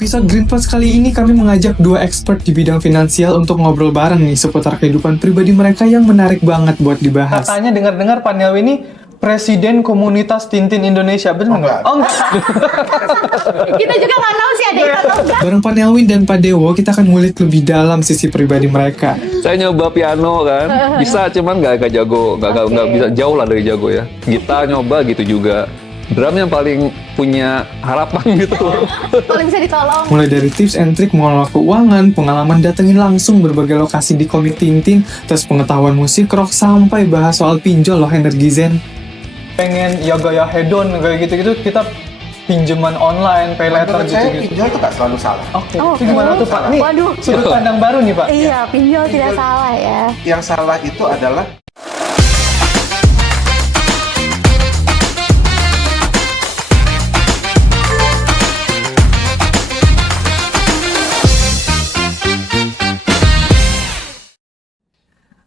episode Green Pods kali ini kami mengajak dua expert di bidang finansial untuk ngobrol bareng nih seputar kehidupan pribadi mereka yang menarik banget buat dibahas. Katanya dengar-dengar Pak Nelwi ini Presiden Komunitas Tintin Indonesia, benar nggak? Oh enggak. Kita juga nggak tahu sih ada yang tahu nggak. Bareng Pak Nelwin dan Pak Dewo, kita akan ngulik lebih dalam sisi pribadi mereka. Saya nyoba piano kan, bisa cuman nggak jago, nggak bisa jauh lah dari jago ya. Gitar nyoba gitu juga. Drum yang paling punya harapan gitu. Paling bisa ditolong. Mulai dari tips and trick mengelola keuangan, pengalaman datengin langsung berbagai lokasi di komik Tintin, terus pengetahuan musik rock, sampai bahas soal pinjol loh Energizen. Pengen ya gaya hedon kayak gitu-gitu, kita pinjaman online, pay letter Menurut saya gitu-gitu. pinjol itu nggak selalu salah. Oke, itu gimana tuh Pak? Nih, Waduh. sudut pandang baru nih Pak. Iya, pinjol tidak salah ya. Yang salah itu adalah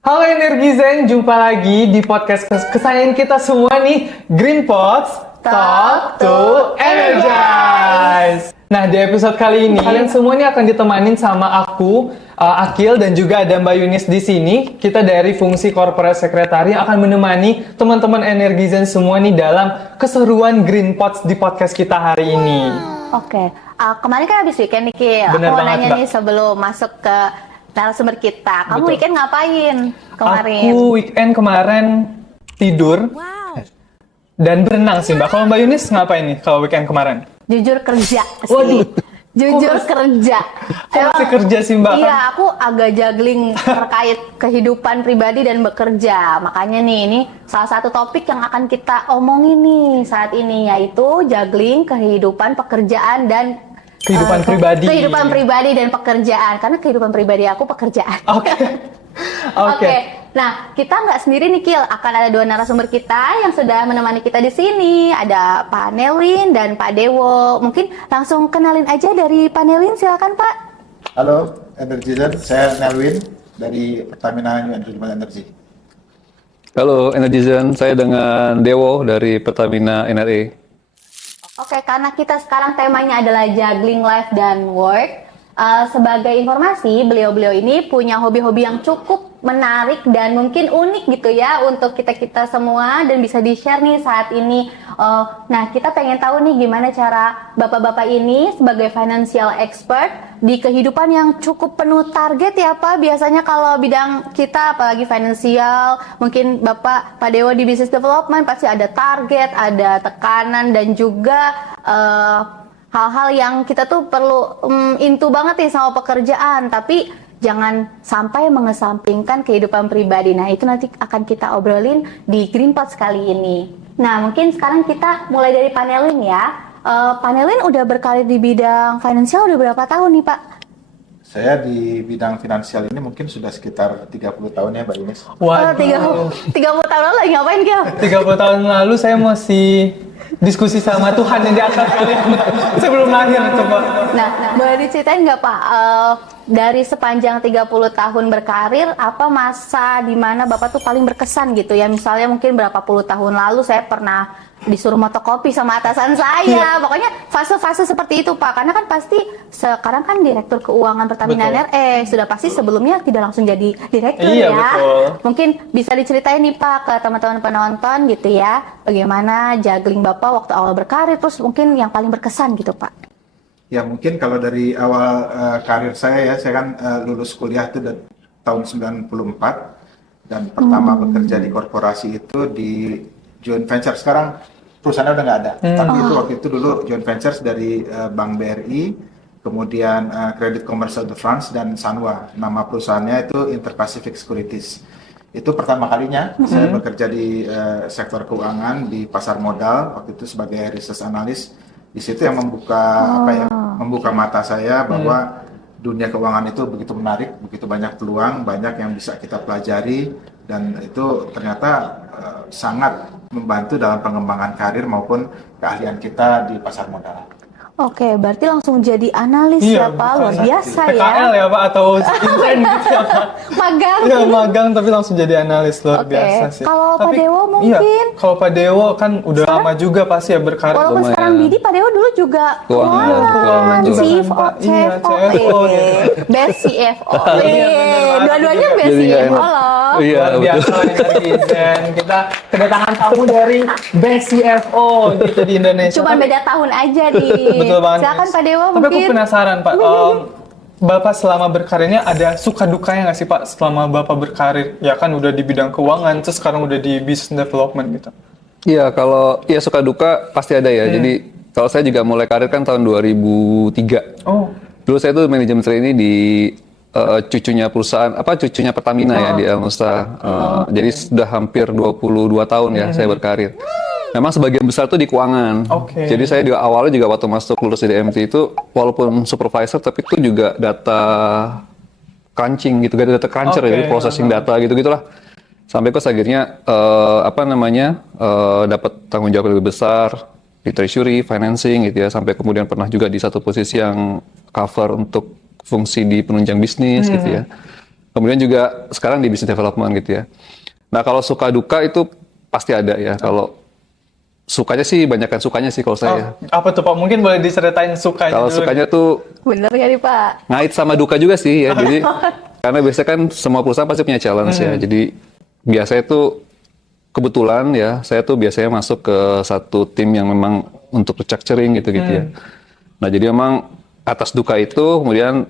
Halo Energizen, jumpa lagi di podcast kesayangan kita semua nih, Green Pods Talk to Energize. Nah, di episode kali ini kalian semua nih akan ditemanin sama aku, Akil, dan juga ada Mbak Yunis di sini. Kita dari fungsi corporate secretary akan menemani teman-teman Energizen semua nih dalam keseruan Green Pods di podcast kita hari ini. Oke, kemarin kan habis weekend nih Kil. Bener Aku mau banget, nanya Mbak. nih sebelum masuk ke narasumber kita. Kamu Betul. weekend ngapain kemarin? Aku weekend kemarin tidur dan berenang sih Mbak. Kalau Mbak Yunis ngapain nih kalau weekend kemarin? Jujur kerja sih. Waduh. Jujur Kok kerja. masih kerja sih Mbak? Iya, aku agak juggling terkait kehidupan pribadi dan bekerja. Makanya nih, ini salah satu topik yang akan kita omongin nih saat ini, yaitu juggling kehidupan pekerjaan dan Kehidupan pribadi. Kehidupan pribadi dan pekerjaan. Karena kehidupan pribadi aku pekerjaan. Oke. Oke. Nah, kita nggak sendiri nih Kil, akan ada dua narasumber kita yang sudah menemani kita di sini. Ada Pak Nelwin dan Pak Dewo. Mungkin langsung kenalin aja dari Pak Nelwin, silakan Pak. halo Energizen, saya Nelwin dari Pertamina New Renewable Energy. Halo Energizen, saya dengan Dewo dari Pertamina NRE. Oke, karena kita sekarang temanya adalah juggling life dan work. Sebagai informasi, beliau-beliau ini punya hobi-hobi yang cukup menarik dan mungkin unik gitu ya untuk kita-kita semua dan bisa di-share nih saat ini. Nah, kita pengen tahu nih gimana cara bapak-bapak ini sebagai financial expert di kehidupan yang cukup penuh target ya Pak. Biasanya kalau bidang kita apalagi finansial, mungkin Bapak Pak Dewo di business development pasti ada target, ada tekanan dan juga hal-hal yang kita tuh perlu into banget nih sama pekerjaan, tapi jangan sampai mengesampingkan kehidupan pribadi. Nah, itu nanti akan kita obrolin di Green Pods kali ini. Nah, mungkin sekarang kita mulai dari panelin ya. Panelin udah berkarir di bidang finansial udah berapa tahun nih Pak? Saya di bidang finansial ini mungkin sudah sekitar 30 tahun ya Mbak Yunis. Waduh. 30 tahun lalu lagi ngapain Kil? 30 tahun lalu saya masih diskusi sama Tuhan yang di atas kalian sebelum lahir coba. Nah, boleh diceritain nggak Pak, dari sepanjang 30 tahun berkarir, apa masa di mana Bapak tuh paling berkesan gitu ya? Misalnya mungkin berapa puluh tahun lalu saya pernah disuruh motokopi sama atasan saya. Pokoknya fase-fase seperti itu Pak. Karena kan pasti sekarang kan Direktur Keuangan Pertamina Betul. NRE, sudah pasti sebelumnya tidak langsung jadi direktur Iya, ya. betul. Mungkin bisa diceritain nih Pak ke teman-teman penonton gitu ya, bagaimana juggling Bapak waktu awal berkarir, terus mungkin yang paling berkesan gitu Pak. Ya mungkin kalau dari awal karir saya kan lulus kuliah itu tahun 94 dan pertama bekerja di korporasi itu di joint venture. Sekarang perusahaannya udah nggak ada, tapi itu waktu itu dulu joint ventures dari Bank BRI, kemudian Credit Commercial de France dan Sanwa. Nama perusahaannya itu Interpacific Securities. Itu pertama kalinya saya bekerja di sektor keuangan di pasar modal, waktu itu sebagai research analyst. Di situ yang membuka mata saya bahwa dunia keuangan itu begitu menarik, begitu banyak peluang, banyak yang bisa kita pelajari, dan itu ternyata sangat membantu dalam pengembangan karir maupun keahlian kita di pasar modal. Oke, berarti langsung jadi analis ya Pak, luar biasa PKL ya. ya Pak, atau intern gitu ya Pak. Magang. Iya, magang tapi langsung jadi analis, luar Oke. biasa sih. Kalau Pak Tapi, Dewo Iya, mungkin? kalau Pak Dewo kan udah lama juga pasti ya berkarir. Walaupun lumayan. sekarang Bidi, Pak Dewo dulu juga Keuangan, keuangan juga kan, CFO, Pak. Iya, CFO gitu. Best CFO. Iya, bener. Dua-duanya best Jadi nggak CFO enak. loh. Iya, Luar betul. biasa netizen. Kita kedatangan tamu dari Best CFO gitu di Indonesia. Cuma beda tahun aja nih. Betul banget. Silakan Pak Dewo Tapi aku mungkin. penasaran Pak, Bapak selama berkarirnya ada suka dukanya nggak sih Pak selama Bapak berkarir? Ya kan udah di bidang keuangan, terus sekarang udah di business development gitu. Iya, kalau ya suka duka pasti ada ya. Jadi kalau saya juga mulai karir kan tahun 2003. Oh, Dulu saya tuh manajemen trainee di cucunya perusahaan, cucunya Pertamina ya di Elnusta. Jadi sudah hampir 22 tahun ya saya berkarir. Memang sebagian besar tuh di keuangan. Oke. Jadi saya juga awalnya juga waktu masuk lulus di DMT itu, walaupun supervisor, tapi itu juga data crunching gitu, data cruncher Oke, jadi processing data gitu-gitulah. Sampai kok akhirnya dapat tanggung jawab lebih besar di treasury, financing gitu ya. Sampai kemudian pernah juga di satu posisi yang cover untuk fungsi di penunjang bisnis gitu ya. Kemudian juga sekarang di business development gitu ya. Nah kalau suka duka itu pasti ada ya. Kalau sukanya sih banyakkan sukanya sih kalau saya. apa tuh Pak? Mungkin boleh diceritain sukanya Kalau dulu. sukanya tuh Bener gak nih Pak? ngait sama duka juga sih ya. Jadi karena biasanya kan semua perusahaan pasti punya challenge ya. Jadi biasanya tuh kebetulan ya saya tuh biasanya masuk ke satu tim yang memang untuk restructuring gitu ya. Nah jadi memang atas duka itu kemudian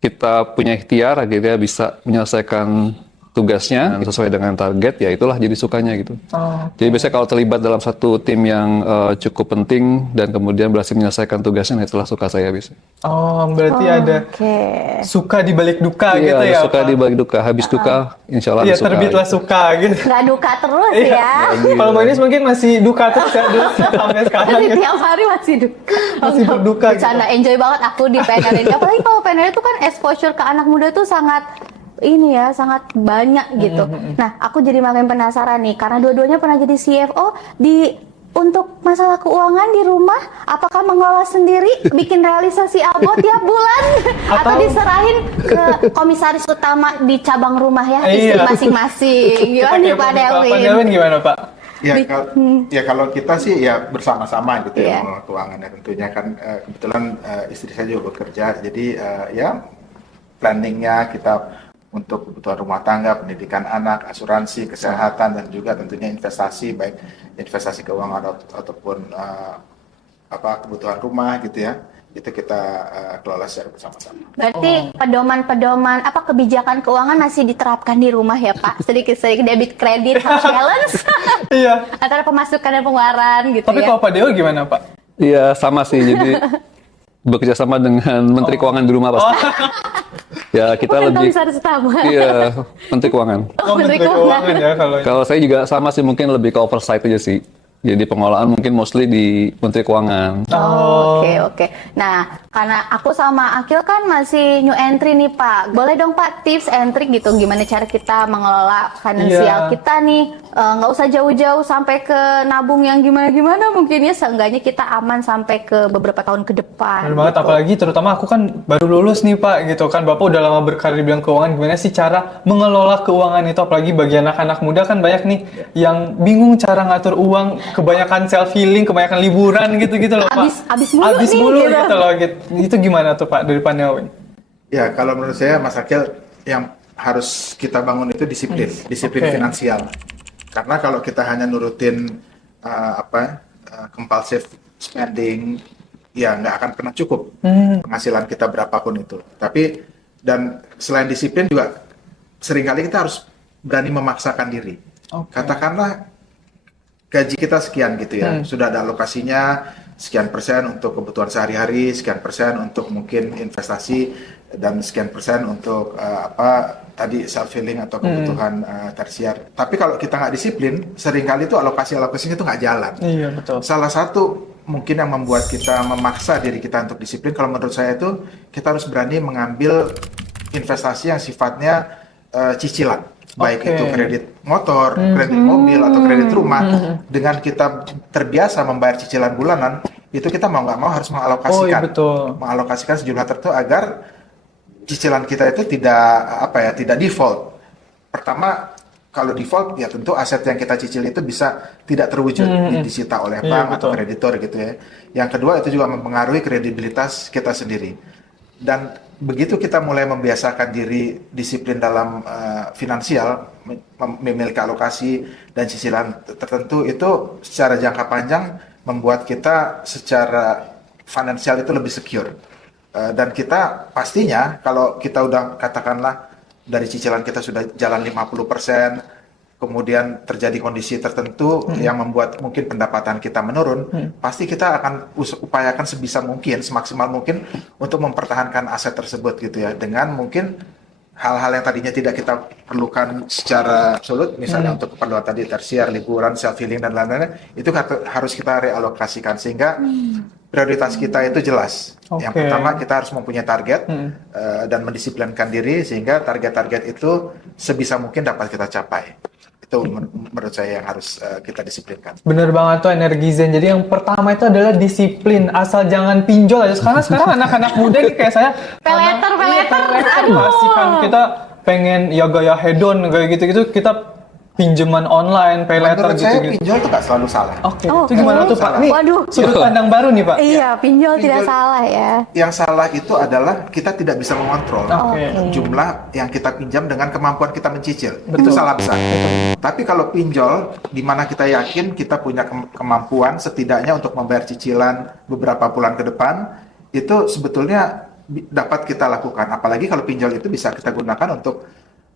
kita punya ikhtiar akhirnya bisa menyelesaikan tugasnya sesuai dengan target, ya itulah jadi sukanya gitu. Jadi biasanya kalau terlibat dalam satu tim yang cukup penting dan kemudian berhasil menyelesaikan tugasnya, nah itulah suka saya biasanya. Oh, berarti ada Oke. suka di balik duka Iya, gitu ada ya suka Pak? di balik duka, habis duka insya Allah Iya, ada suka. terbitlah suka gitu. Nggak duka terus Iya. ya. Kalau Mbak Ines mungkin masih duka terus ya dulu sampai sekarang Masih gitu. tiap hari masih duka. Masih berduka gitu. Bercanda, enjoy banget aku di PNR ini. Apalagi kalau PNR itu kan exposure ke anak muda tuh sangat ini ya, sangat banyak gitu. Nah, aku jadi makin penasaran nih, karena dua-duanya pernah jadi CFO untuk masalah keuangan di rumah, apakah mengelola sendiri, bikin realisasi abo tiap bulan, atau diserahin ke komisaris utama di cabang rumah ya, istri Iya. masing-masing. Gimana nih Pak Pak Dewin? Dewin gimana Pak? Ya kalau kita sih ya bersama-sama gitu Iya. ya mengelola keuangan ya tentunya kan kebetulan istri saya juga bekerja jadi ya planningnya kita untuk kebutuhan rumah tangga, pendidikan anak, asuransi, kesehatan dan juga tentunya investasi baik investasi keuangan ataupun kebutuhan rumah gitu ya itu kita kelola secara bersama-sama. Berarti pedoman-pedoman kebijakan keuangan masih diterapkan di rumah ya Pak? Sedikit-sedikit debit kredit harus balance Iya. antara pemasukan dan pengeluaran gitu Tapi ya. kalau Pak Dewo gimana Pak? Iya sama sih, jadi bekerja sama dengan Menteri Keuangan di rumah pasti. Ya kita Bukan lebih, komisaris utama. iya Menteri Keuangan. Oh, Menteri Keuangan ya kalau. Kalau saya juga sama sih, mungkin lebih ke oversight aja sih. Jadi pengelolaan mungkin mostly di Menteri Keuangan. Oke. Nah, karena aku sama Akil kan masih new entry nih Pak. Boleh dong Pak tips and trick gitu gimana cara kita mengelola finansial Iya. kita nih. Nggak usah jauh-jauh sampai ke nabung yang gimana-gimana. Mungkin ya seenggaknya kita aman sampai ke beberapa tahun ke depan. Benar banget, gitu. apalagi terutama aku kan baru lulus nih Pak gitu kan. Bapak udah lama berkarir di bidang keuangan, gimana sih cara mengelola keuangan itu, apalagi bagi anak-anak muda kan banyak nih yang bingung cara ngatur uang, kebanyakan self healing, kebanyakan liburan gitu-gitu loh Pak. Abis mulu Abis nih, mulu gitu. gitu loh gitu. Itu gimana tuh Pak dari Pak Dewin? Ya kalau menurut saya Mas Akil yang harus kita bangun itu disiplin Oke. finansial. Karena kalau kita hanya nurutin compulsive spending, ya nggak akan pernah cukup penghasilan kita berapapun itu. Tapi dan selain disiplin juga seringkali kita harus berani memaksakan diri. Oke. Katakanlah gaji kita sekian gitu ya, sudah ada alokasinya sekian persen untuk kebutuhan sehari-hari, sekian persen untuk mungkin investasi dan sekian persen untuk tadi self healing atau kebutuhan tersier. Tapi kalau kita nggak disiplin, seringkali itu alokasinya itu nggak jalan. Iya betul. Salah satu mungkin yang membuat kita memaksa diri kita untuk disiplin, kalau menurut saya itu kita harus berani mengambil investasi yang sifatnya cicilan, baik Oke. itu kredit motor, kredit mobil atau kredit rumah. Dengan kita terbiasa membayar cicilan bulanan, itu kita mau nggak mau harus Oh iya mengalokasikan, betul. mengalokasikan sejumlah tertentu agar cicilan kita itu tidak default. Pertama, kalau default ya tentu aset yang kita cicil itu bisa tidak terwujud, disita oleh Iya, bank atau betul. kreditor gitu ya. Yang kedua itu juga mempengaruhi kredibilitas kita sendiri. Dan begitu kita mulai membiasakan diri disiplin dalam finansial, memiliki alokasi dan cicilan tertentu, itu secara jangka panjang membuat kita secara finansial itu lebih secure. Dan kita pastinya kalau kita udah katakanlah dari cicilan kita sudah jalan 50%, kemudian terjadi kondisi tertentu yang membuat mungkin pendapatan kita menurun, pasti kita akan upayakan sebisa mungkin, semaksimal mungkin untuk mempertahankan aset tersebut gitu ya, dengan mungkin hal-hal yang tadinya tidak kita perlukan secara absolut, misalnya untuk keperluan tadi tersier, liburan, self healing dan lain-lain, itu harus kita realokasikan sehingga prioritas kita itu jelas. Yang Oke. pertama kita harus mempunyai target dan mendisiplinkan diri sehingga target-target itu sebisa mungkin dapat kita capai. Itu menurut saya yang harus kita disiplinkan. Bener banget tuh energi Zen. Jadi yang pertama itu adalah disiplin. Asal jangan pinjol aja. Karena sekarang anak-anak muda nih kayak saya. Peleter. Peleter. Aduh. Masih kan kita pengen ya gaya hedon kayak gitu-gitu. Kita pinjaman online, peleter Menurut saya gitu-gitu. pinjol itu nggak selalu salah. Oke, Oh, itu gimana oke. tuh Pak? Nih Waduh. sudut pandang baru nih Pak. Iya, pinjol tidak Pinjol- salah ya. Yang salah itu adalah kita tidak bisa mengontrol Oke. jumlah yang kita pinjam dengan kemampuan kita mencicil. Itu salah besar. Tapi kalau pinjol, di mana kita yakin kita punya kemampuan setidaknya untuk membayar cicilan beberapa bulan ke depan, itu sebetulnya dapat kita lakukan. Apalagi kalau pinjol itu bisa kita gunakan untuk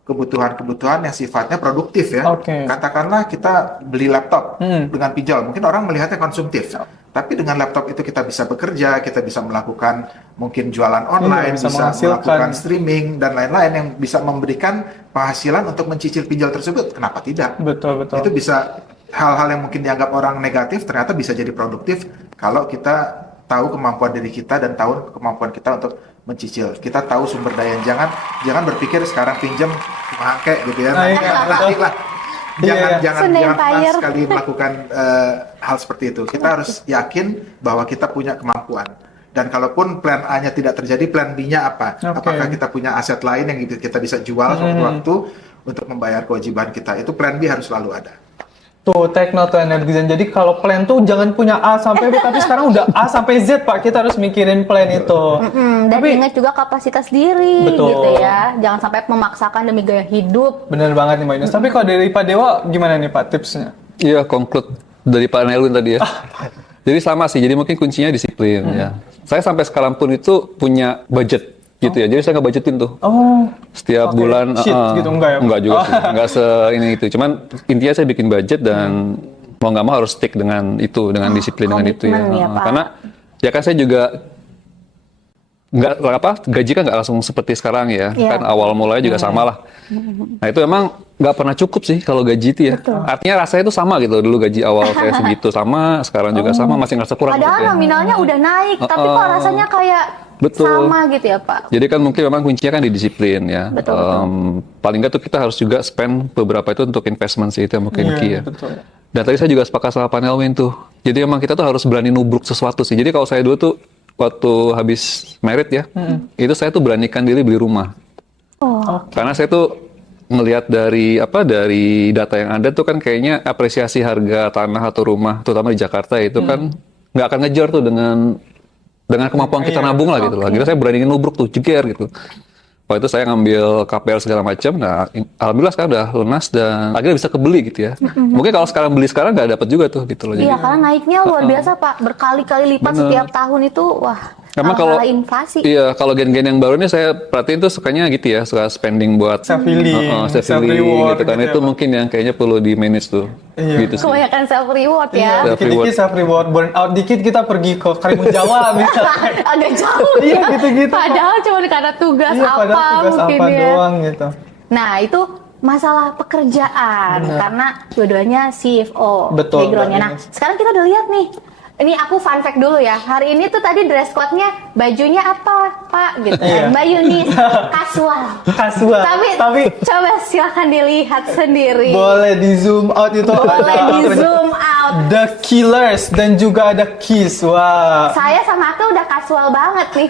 kebutuhan-kebutuhan yang sifatnya produktif ya. Oke. Katakanlah kita beli laptop dengan pinjol, mungkin orang melihatnya konsumtif. Tapi dengan laptop itu kita bisa bekerja, kita bisa melakukan mungkin jualan online, bisa bisa menghasilkan. melakukan streaming dan lain-lain yang bisa memberikan penghasilan untuk mencicil pinjol tersebut. Kenapa tidak? Betul. Itu bisa hal-hal yang mungkin dianggap orang negatif ternyata bisa jadi produktif kalau kita tahu kemampuan diri kita dan tahu kemampuan kita untuk mencicil. Kita tahu sumber daya. Jangan berpikir sekarang pinjam mangke gitu ya. Nah, iya, Nanti lah. Iya. Jangan Sunda pernah Empire. sekali melakukan hal seperti itu. Kita harus yakin bahwa kita punya kemampuan. Dan kalaupun plan A-nya tidak terjadi, plan B-nya apa? Oke. Apakah kita punya aset lain yang kita bisa jual sewaktu-waktu untuk membayar kewajiban kita? Itu plan B harus selalu ada. Tuh, Tekno tuh energi Zen. Jadi kalau plan tuh jangan punya A sampai B, tapi sekarang udah A sampai Z Pak. Kita harus mikirin plan itu. Dan Tapi ingat juga kapasitas diri Betul. gitu ya. Jangan sampai memaksakan demi gaya hidup. bener banget nih Mbak Yunus. Tapi kalau dari Pak Dewa gimana nih Pak tipsnya? Iya, conclude dari Pak Nelwin tadi ya. Jadi sama sih, jadi mungkin kuncinya disiplin ya. Saya sampai sekarang pun itu punya budget gitu ya. Jadi saya nggak budgetin tuh. Oh, Setiap Pakai bulan sheet gitu, enggak ya, Pak? enggak juga Oh. sih. Enggak ini itu. Cuman intinya saya bikin budget dan mau nggak mau harus stick dengan itu, dengan disiplin dengan itu ya. komitmen ya, Pak. Karena ya kan saya juga gaji kan nggak langsung seperti sekarang ya. Iya. Kan awal mulanya juga sama lah. Nah itu emang nggak pernah cukup sih kalau gaji itu ya. Artinya rasanya itu sama gitu. Dulu gaji awal saya segitu sama, sekarang juga sama, masih ngerasa kurang. Padahal gitu ya. nominalnya udah naik, tapi kok rasanya kayak Betul. sama gitu ya Pak. Jadi kan mungkin memang kuncinya kan di disiplin ya. Betul, Paling nggak tuh kita harus juga spend beberapa itu untuk investment sih, itu yang mungkin Iya, key ya. betul. Dan tadi saya juga sepakat sama panel Win tuh. Jadi emang kita tuh harus berani nubruk sesuatu sih. Jadi kalau saya dulu tuh waktu habis merit ya, itu saya tuh beranikan diri beli rumah. Karena saya tuh ngelihat dari data yang ada tuh kan kayaknya apresiasi harga tanah atau rumah, terutama di Jakarta itu kan nggak akan ngejar tuh dengan kemampuan kita nabung lah gitu loh. Akhirnya saya berani nubruk tuh, jeger gitu. Waktu itu saya ngambil KPR segala macam. Nah, alhamdulillah sekarang udah lunas dan akhirnya bisa kebeli gitu ya. Mungkin kalau sekarang beli sekarang nggak dapat juga tuh gitu loh. Iya, karena naiknya luar biasa Pak, berkali-kali lipat setiap tahun itu, wah. Emang kalau inflasi. Iya, kalau gen-gen yang baru ini saya perhatiin tuh sukanya gitu ya, suka spending buat Self healing, self self healing reward gitu kan. gitu ya, Itu Pak. mungkin yang kayaknya perlu di manage tuh. Iya. Gitu sih. Kebanyakan self reward ya. Iya, Self dikit-dikit self reward, burn out dikit kita pergi ke Karimun Jawa misalnya. Agak jauh Iya, ya. gitu-gitu, Pak. Padahal cuma karena tugas Iya, apa padahal tugas mungkin apa ya. doang gitu. Nah, itu masalah pekerjaan karena dua-duanya CFO Betul, backgroundnya. Mbak Nah, Ines. sekarang kita udah lihat nih. Ini aku fun fact dulu ya. Hari ini tuh tadi dress code-nya bajunya apa, Pak? Gitu. Iya. Mbak Yunis kasual. Kasual. Tapi coba silakan dilihat sendiri. boleh di zoom out itu Boleh ada di apa? zoom out. out. The Killers dan juga ada Kiss. Wah. Saya sama Akil udah kasual banget nih.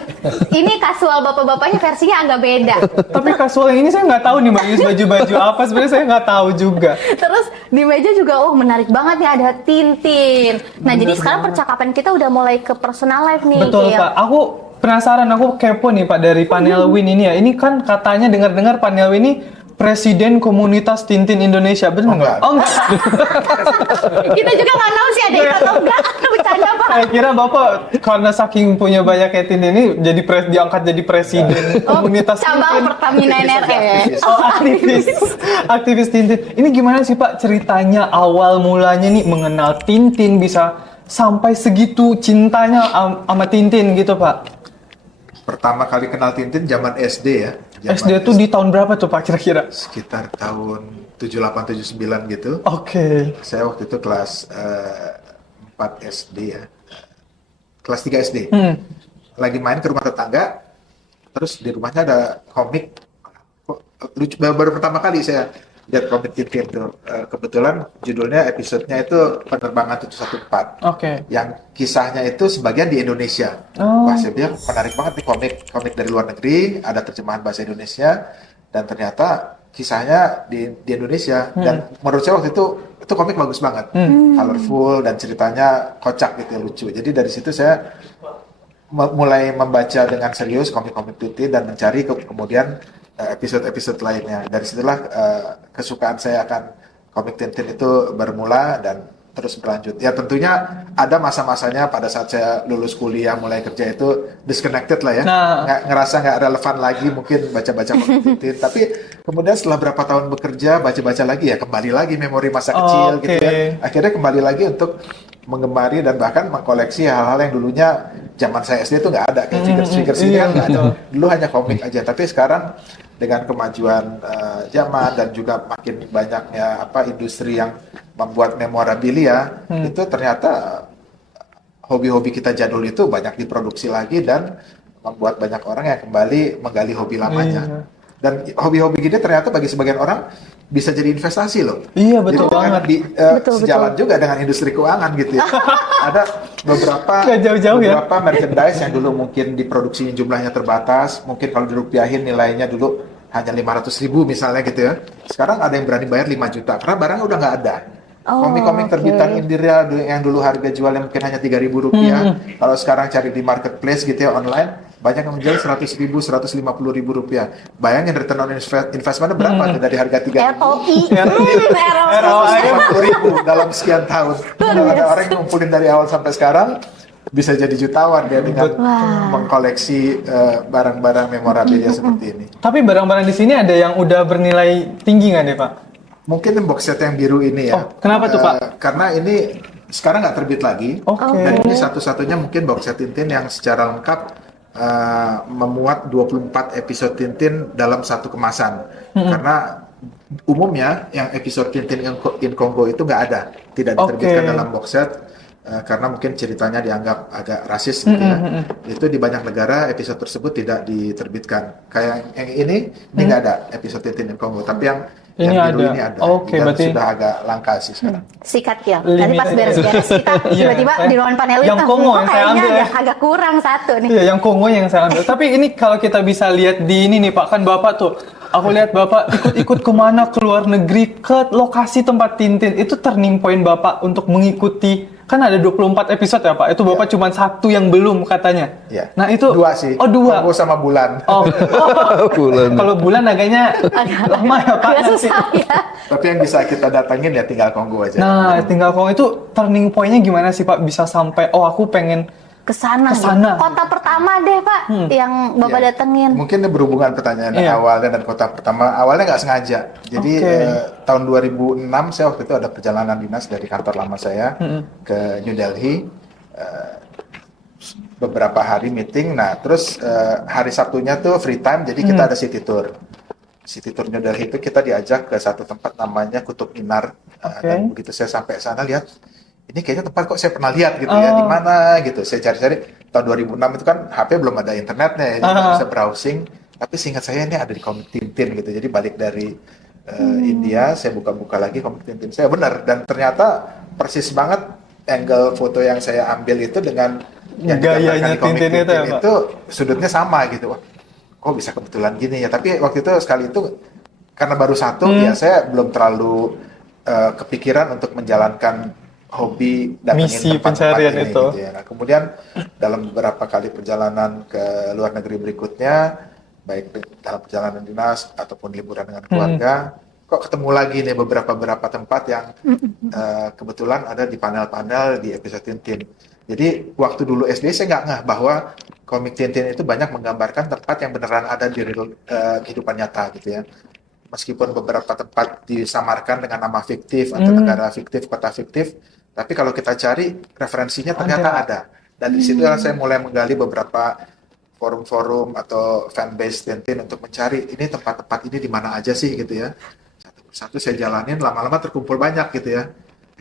Ini kasual bapak-bapaknya versinya agak beda. Tapi kasual yang ini saya nggak tahu nih Mbak Yus baju-baju apa, sebenarnya saya nggak tahu juga. Terus di meja juga, menarik banget nih ada Tintin. Nah, jadi sekarang percakapan kita udah mulai ke personal life nih. Betul Kil. Pak, aku penasaran, aku kepo nih Pak dari panel Win ini ya. Ini kan katanya dengar-dengar panel Win ini Presiden Komunitas Tintin Indonesia, benar nggak? enggak. Oh enggak. Kita juga nggak tahu sih ada yang atau enggak. Bercanda, Pak. Saya kira Bapak karena saking punya banyak Tintin ini jadi diangkat jadi Presiden Komunitas Cabang Tintin. Pertamina NRE. Oh, aktivis Tintin. Ini gimana sih Pak ceritanya awal mulanya nih mengenal Tintin bisa sampai segitu cintanya sama Tintin gitu Pak? Pertama kali kenal Tintin zaman SD ya. Zaman SD tuh di tahun berapa tuh Pak kira-kira? sekitar tahun 78 79 gitu. Oke. Saya waktu itu kelas 4 SD ya. Kelas 3 SD. Lagi main ke rumah tetangga. Terus di rumahnya ada komik. Kok lucu, baru pertama kali saya lihat komik Tintin tuh. Kebetulan judulnya episodenya itu Penerbangan 714. Oke. Yang kisahnya itu sebagian di Indonesia. Oh. Wah, saya bilang menarik banget nih komik dari luar negeri, ada terjemahan bahasa Indonesia, dan ternyata kisahnya di Indonesia. Dan menurut saya waktu itu komik bagus banget, colorful dan ceritanya kocak gitu, lucu. Jadi dari situ saya mulai membaca dengan serius komik-komik Tintin dan mencari kemudian episode-episode lainnya. Dari situlah kesukaan saya akan komik Tintin itu bermula dan terus berlanjut. Ya tentunya ada masa-masanya pada saat saya lulus kuliah mulai kerja itu disconnected lah ya. Nah. Ngerasa nggak relevan lagi mungkin baca-baca komik Tintin. Tapi kemudian setelah berapa tahun bekerja baca-baca lagi ya kembali lagi memori masa kecil gitu ya. Akhirnya kembali lagi untuk menggemari dan bahkan mengkoleksi hal-hal yang dulunya zaman saya SD itu nggak ada kayak figures ini kan nggak ada. Dulu hanya komik aja. Tapi sekarang dengan kemajuan zaman dan juga makin banyaknya industri yang membuat memorabilia itu ternyata hobi-hobi kita jadul itu banyak diproduksi lagi dan membuat banyak orang yang kembali menggali hobi lamanya. Dan hobi-hobi gini ternyata bagi sebagian orang bisa jadi investasi loh. Iya betul Jadi banget. sejalan juga dengan industri keuangan gitu ya. Ada beberapa Nggak jauh-jauh ya. beberapa merchandise yang dulu mungkin diproduksi jumlahnya terbatas, mungkin kalau dirupiahin nilainya dulu hanya 500.000 misalnya gitu ya. Sekarang ada yang berani bayar 5 juta karena barangnya udah nggak ada. Komik-komik terbitan Indira yang dulu harga jualnya mungkin hanya 3.000 rupiah. Kalau sekarang cari di marketplace gitu ya online, banyak yang menjual 100.000, 150.000 rupiah. Bayangin return on investment berapa tuh dari harga 3.000? ROI. ROI. 50.000 dalam sekian tahun. Kalau ada orang yang ngumpulin dari awal sampai sekarang, bisa jadi jutawan dia dengan mengkoleksi barang-barang memorabilia seperti ini. Tapi barang-barang di sini ada yang udah bernilai tinggi nggak nih Pak? Mungkin box set yang biru ini ya. Oh, kenapa tuh, Pak? Karena ini sekarang nggak terbit lagi. Oke. Dan ini satu-satunya mungkin box set Tintin yang secara lengkap memuat 24 episode Tintin dalam satu kemasan. Karena umumnya yang episode Tintin in Congo itu nggak ada, tidak diterbitkan dalam box set. Karena mungkin ceritanya dianggap agak rasis gitu ya. Itu di banyak negara episode tersebut tidak diterbitkan. Kayak yang ini nggak ada episode Tintin in Congo. Tapi yang biru ini ada. Oke, Dan berarti sudah agak langka sih sekarang. Sikat ya. Tadi pas beres-beres kita tiba-tiba di ruangan panel Yang itu Kongo yang saya kayaknya ambil ya. agak kurang satu nih. Iya, yang Kongo yang saya ambil. Tapi ini kalau kita bisa lihat di ini nih Pak, kan Bapak tuh, aku lihat Bapak ikut-ikut kemana ke luar negeri, ke lokasi tempat Tintin. Itu turning point Bapak untuk mengikuti, kan ada 24 episode ya Pak, itu Bapak cuma satu yang belum katanya. Ya. Nah itu, 2 sih. Oh 2. Congo sama Bulan. Oh, Bulan. kalau bulan agaknya lama ya Pak. Agak nanti. susah ya. Tapi yang bisa kita datangin ya tinggal Kongo aja. Nah, tinggal Kongo itu turning point-nya gimana sih Pak? Bisa sampai, oh aku pengen Kesana. Kesana. Kota pertama deh Pak yang Bapak Ya, datengin. mungkin ini berhubungan pertanyaan Iya. awalnya dan kota pertama. Awalnya nggak sengaja. Jadi tahun 2006 saya waktu itu ada perjalanan dinas dari kantor lama saya ke New Delhi. Beberapa hari meeting. Nah, terus hari Sabtunya tuh free time. Jadi kita ada city tour. City tour New Delhi itu kita diajak ke satu tempat namanya Kutub Minar. Dan begitu saya sampai sana lihat, ini kayaknya tempat kok saya pernah lihat gitu ya, di mana gitu. Saya cari-cari, tahun 2006 itu kan HP belum ada internetnya ya, jadi bisa browsing. Tapi seingat saya ini ada di komik Tintin gitu. Jadi balik dari India, saya buka-buka lagi komik Tintin saya, benar. Dan ternyata persis banget angle foto yang saya ambil itu dengan yang Gayanya digambarkan di komik Tintin itu ya, Pak? itu sudutnya sama gitu. Wah, kok bisa kebetulan gini ya? Tapi waktu itu sekali itu karena baru satu ya saya belum terlalu kepikiran untuk menjalankan hobi datengin Misi tempat-tempat pencarian ini, itu. gitu ya. Nah, kemudian dalam beberapa kali perjalanan ke luar negeri berikutnya, baik dalam perjalanan dinas ataupun liburan dengan keluarga, kok ketemu lagi nih beberapa tempat yang kebetulan ada di panel-panel di episode Tintin. Jadi waktu dulu SD saya nggak ngeh bahwa komik Tintin itu banyak menggambarkan tempat yang beneran ada di kehidupan nyata gitu ya. Meskipun beberapa tempat disamarkan dengan nama fiktif atau negara fiktif, kota fiktif, tapi kalau kita cari referensinya ternyata ada. Dan di situ saya mulai menggali beberapa forum-forum atau fanbase Tintin untuk mencari ini tempat-tempat ini di mana aja sih gitu ya. Satu persatu saya jalanin, lama-lama terkumpul banyak gitu ya.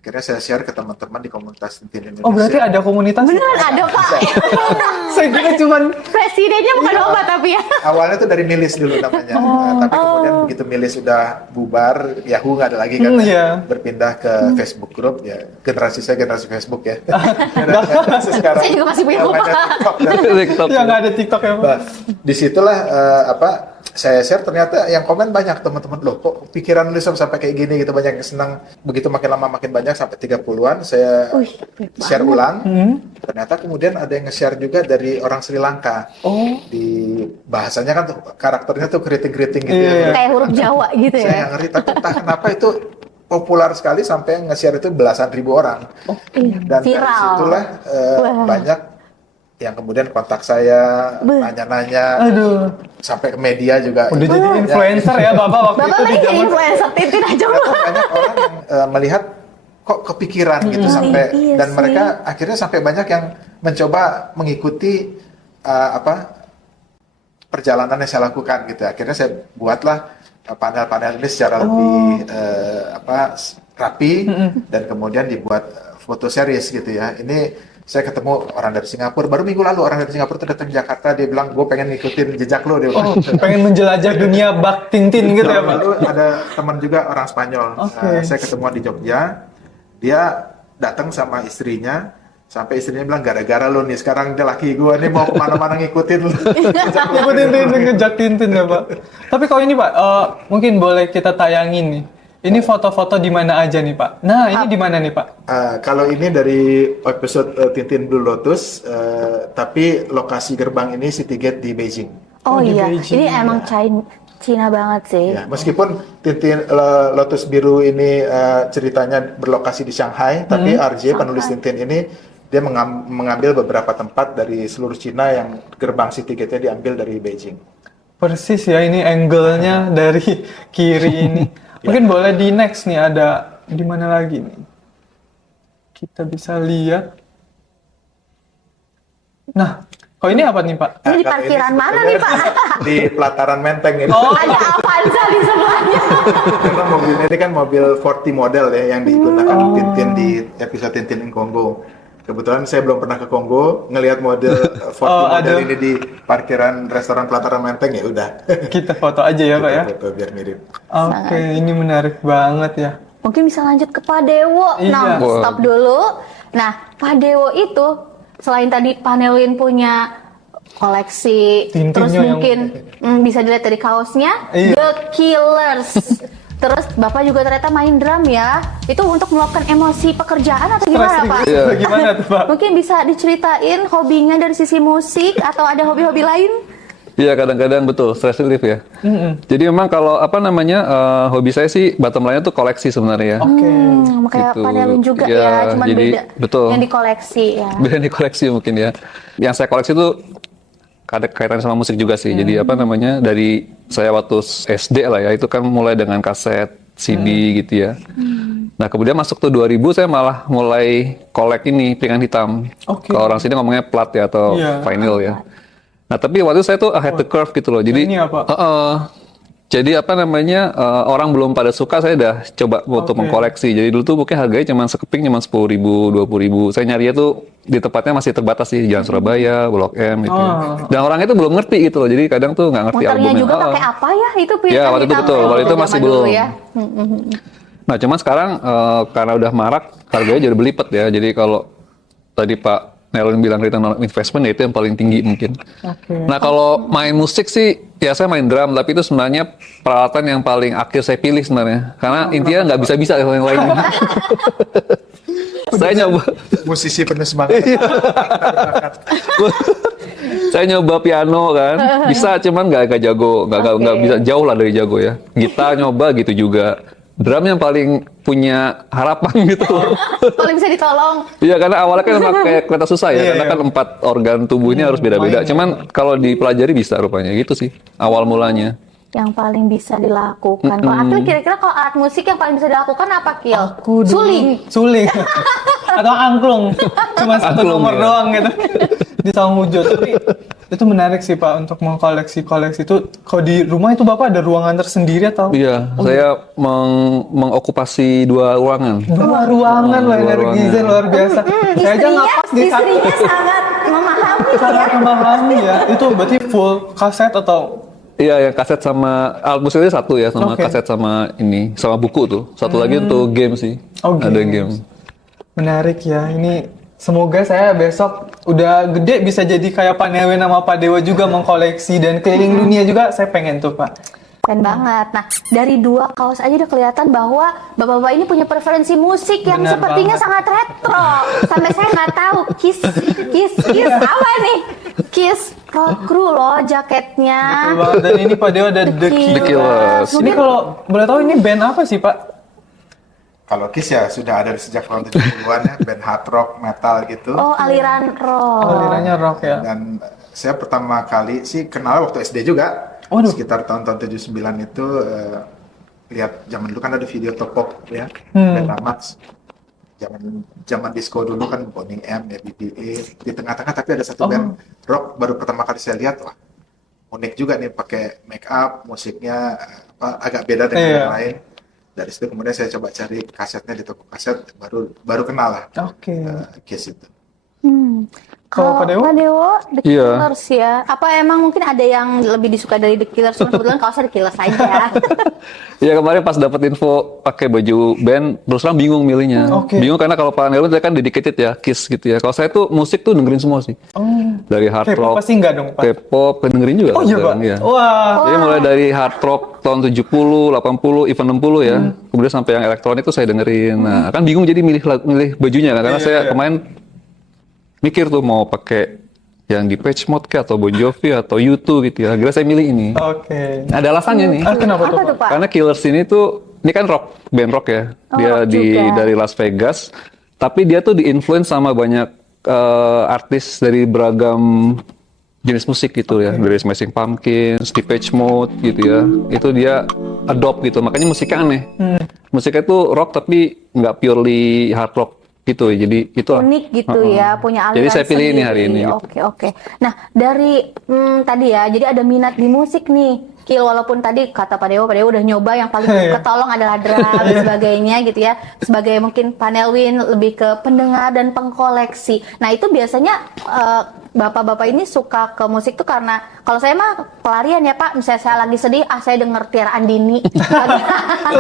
Akhirnya saya share ke teman-teman di komunitas Tintin Indonesia. Oh berarti ada komunitas? Beneran ada Pak. Saya kira cuman Presidennya bukan obat tapi ya. Awalnya tuh dari Milis dulu namanya, tapi kemudian begitu Milis sudah bubar, Yahoo nggak ada lagi kan, Iya. berpindah ke Facebook Group ya. Generasi saya generasi Facebook ya. Generasi sekarang. Saya juga masih punya yang rumah. ada TikTok dan TikTok. ya nggak ada TikTok ya Pak? Nah, disitulah saya share ternyata yang komen banyak teman-teman loh kok pikiran lu sampai kayak gini gitu banyak yang senang begitu makin lama makin banyak sampai 30-an saya share ulang ternyata kemudian ada yang nge-share juga dari orang Sri Lanka di bahasanya kan tuh karakternya tuh keriting-keriting gitu ya. Kayak huruf Jawa gitu Saya ya. nggak ngerti tapi entah kenapa itu populer sekali sampai nge-share itu belasan ribu orang dan dari Viral. situlah banyak yang kemudian kontak saya nanya-nanya Aduh, sampai ke media juga. udah jadi influencer ya Bapak waktu Bapak itu di mending jadi zaman. influencer Tintin aja Ternyata Pak. banyak orang yang melihat kok kepikiran gitu sampai Iya dan sih. mereka akhirnya sampai banyak yang mencoba mengikuti perjalanan yang saya lakukan gitu. Akhirnya saya buatlah panel-panel ini secara lebih rapi dan kemudian dibuat foto series gitu ya. Ini saya ketemu orang dari Singapura, baru minggu lalu orang dari Singapura tuh datang ke Jakarta, dia bilang gue pengen ngikutin jejak lo, dia bilang. Pengen menjelajah dunia bak Tintin gitu ya Pak? Lalu ada teman juga orang Spanyol, Oke. saya ketemu di Jogja, dia datang sama istrinya, sampai istrinya bilang gara-gara lo nih sekarang dia laki gue nih mau kemana-mana ngikutin lo. Ngikutin Tintin, ngejak Tintin ya Pak. Tapi kalau ini Pak, mungkin boleh kita tayangin nih. Ini foto-foto di mana aja nih Pak? Nah ini di mana nih Pak? Kalau ini dari episode Tintin Blue Lotus, tapi lokasi gerbang ini City Gate di Beijing. Oh di iya, Beijing. ini emang Cina banget sih. Ya, meskipun Tintin Lotus Biru ini ceritanya berlokasi di Shanghai, tapi RJ penulis Tintin ini dia mengambil beberapa tempat dari seluruh Cina yang gerbang City Gate-nya diambil dari Beijing. Persis ya ini angle-nya dari kiri ini. Mungkin boleh di next nih ada di mana lagi nih? Kita bisa lihat. Nah, kok ini apa nih Pak? Ini di Kalau parkiran ini mana nih Pak? Di pelataran Menteng ini. Ada Avanza di sebelahnya. Karena mobilnya ini kan mobil 40 model ya yang digunakan Tintin di episode Tintin in Kongo. Kebetulan saya belum pernah ke Kongo, ngelihat model 40 model ada. ini di parkiran restoran pelataran Menteng ya udah. Kita foto aja ya Pak ya. Foto biar mirip. Oke, ini menarik banget ya. Mungkin bisa lanjut ke Pak Dewo. Iya. Nah, stop dulu. Nah, Pak Dewo itu selain tadi panelin punya koleksi, Tintinnya terus yang- mungkin bisa dilihat dari kaosnya, Iya. The Killers. Terus Bapak juga ternyata main drum ya. Itu untuk meluapkan emosi pekerjaan atau gimana Stress Pak? ringan. Gimana tuh Pak? Mungkin bisa diceritain hobinya dari sisi musik atau ada hobi-hobi lain? Iya kadang-kadang betul stress relief ya. Jadi memang kalau hobi saya sih bottom line-nya tuh koleksi sebenarnya ya. Oke. Kayak Gitu. panelin juga Ya, ya, cuman jadi, beda betul. yang dikoleksi ya. Beda di koleksi mungkin ya. Yang saya koleksi tuh ada kaitannya sama musik juga sih. Jadi dari saya waktu SD lah ya itu kan mulai dengan kaset, CD gitu ya. Nah kemudian masuk tuh 2000 saya malah mulai kolek ini piringan hitam. Oke. Kalau orang sini ngomongnya plat ya atau Iya. vinyl ya. Nah tapi waktu itu saya tuh ahead the curve gitu loh. Jadi Ini apa? jadi orang belum pada suka, saya udah coba untuk Oke. mengkoleksi. Jadi dulu tuh mungkin harganya cuma sekeping cuma 10.000, 20.000. Saya nyarinya tuh di tempatnya masih terbatas sih, Jalan Surabaya, Blok M gitu. Dan orang itu belum ngerti gitu loh. Jadi kadang tuh nggak ngerti Muternya albumnya. juga pakai apa ya itu Ya, waktu itu hitam betul. ya, Waktu itu zaman masih dulu belum. ya. Nah, cuman sekarang karena udah marak, harganya jadi berlipat ya. Jadi kalau tadi Pak Nelin bilang return on investment, ya itu yang paling tinggi mungkin. Nah, kalau main musik sih, ya saya main drum, tapi itu sebenarnya peralatan yang paling akhir saya pilih sebenarnya. Karena intinya nggak bisa-bisa yang lain-lainnya. Saya nyoba. Musisi penuh semangat. Saya nyoba piano kan, bisa cuman nggak jago, nggak bisa jauh lah dari jago ya. Gitar nyoba gitu juga. Drum yang paling punya harapan gitu. Paling bisa ditolong. Iya, karena awalnya kan emang kayak kereta susah ya, Iya, karena iya. kan 4 organ tubuh ini harus beda-beda. Cuman kalau dipelajari bisa rupanya gitu sih awal mulanya. Yang paling bisa dilakukan. Kalau Akil kira-kira kalau alat musik yang paling bisa dilakukan apa, Kil? Suling. Suling. Atau angklung. Cuma satu Angklung, nomor ya. doang gitu. Di Sangwujud. Tapi itu menarik sih Pak untuk mengkoleksi-koleksi itu. Kalau di rumah itu Bapak ada ruangan tersendiri atau? Iya, saya mengokupasi 2 ruangan. Dua ruangan loh, Dua energizen ruangan. luar biasa. Saya aja ngapas di satu. Istrinya sangat memahami ya. Sangat memahami ya. Itu berarti full kaset atau? Iya, yang kaset sama alat musiknya satu ya, sama Oke. kaset sama ini, sama buku tuh. Satu lagi untuk game sih. Oh, Ada games. game. Menarik ya. Ini semoga saya besok udah gede bisa jadi kayak Pak Nelwin sama Pak Dewa juga mengkoleksi dan keliling dunia juga. Saya pengen tuh Pak. Keren banget. Nah, dari 2 kaos aja udah kelihatan bahwa bapak-bapak ini punya preferensi musik yang Benar sepertinya banget. sangat retro. Sampai saya nggak tahu Kiss apa nih? Kiss Road Crew loh jaketnya. Betul banget. Dan ini Pak Dewa ada The The Killers. Ini kalau boleh tahu ini band apa sih Pak? Kalau Kiss ya sudah ada sejak tahun 70-an ya, band hard rock, metal gitu. Oh, aliran rock. Alirannya rock ya. Dan saya pertama kali sih kenal waktu SD juga. Waduh. Sekitar tahun-tahun 79 itu lihat zaman dulu kan ada video top pop ya, Hmm. Betamax. Zaman disco dulu kan Boney M, ya BBA. Di tengah-tengah tapi ada satu Oh. band rock baru pertama kali saya lihat, wah unik juga nih, pakai make up, musiknya agak beda dengan Iya. yang lain. Dari situ kemudian saya coba cari kasetnya di toko kaset, baru kenal lah Oke. Kiss itu. Kalau Pak Dewo? Pak Dewo, The Iya. Killers ya. Apa emang mungkin ada yang lebih disuka dari The Killers? Cuma kebetulan kaosnya The Killers aja. Iya, kemarin pas dapat info pakai baju band, terus terang bingung milihnya. Oke. Bingung karena kalau Pak Nelwin saya kan dedicated ya, Kiss gitu ya. Kalau saya tuh musik tuh dengerin semua sih. Oh. Dari hard K-pop rock, pasti enggak dong Pak? K-pop, dengerin juga. Oh iya Pak. sekarang, iya. Wah. Jadi mulai dari hard rock tahun 70, 80, even 60 ya. Kemudian sampai yang elektronik tuh saya dengerin. Nah, kan bingung jadi milih bajunya kan. Karena Iya, saya iya. kemarin mikir tuh mau pakai yang di Depeche Mode kayak atau Bon Jovi atau U2 gitu ya. Akhirnya saya milih ini. Oke. Ada alasannya nih. Ah, kenapa tuh Apa Pak? tuh Pak? Karena Killers ini tuh, ini kan band rock ya. Oh, Dia rock juga. dari Las Vegas. Tapi dia tuh di-influence sama banyak artis dari beragam jenis musik gitu ya. Dari Smashing Pumpkins, Depeche Mode gitu ya. Itu dia adopt gitu. Makanya musiknya aneh. Musiknya tuh rock tapi nggak purely hard rock gitu ya. Jadi itu Unik gitu ya, punya aliran Jadi saya pilih ini sendiri. hari ini. Oke. Nah, dari tadi ya, jadi ada minat di musik nih. Kil, walaupun tadi kata Pak Dewo udah nyoba yang paling Iya. ketolong adalah drum dan sebagainya gitu ya. Sebagai mungkin Pak Nelwin lebih ke pendengar dan pengkoleksi. Nah, itu biasanya bapak-bapak ini suka ke musik tuh karena kalau saya mah pelarian ya Pak. Misalnya saya lagi sedih, saya denger Tiara Andini.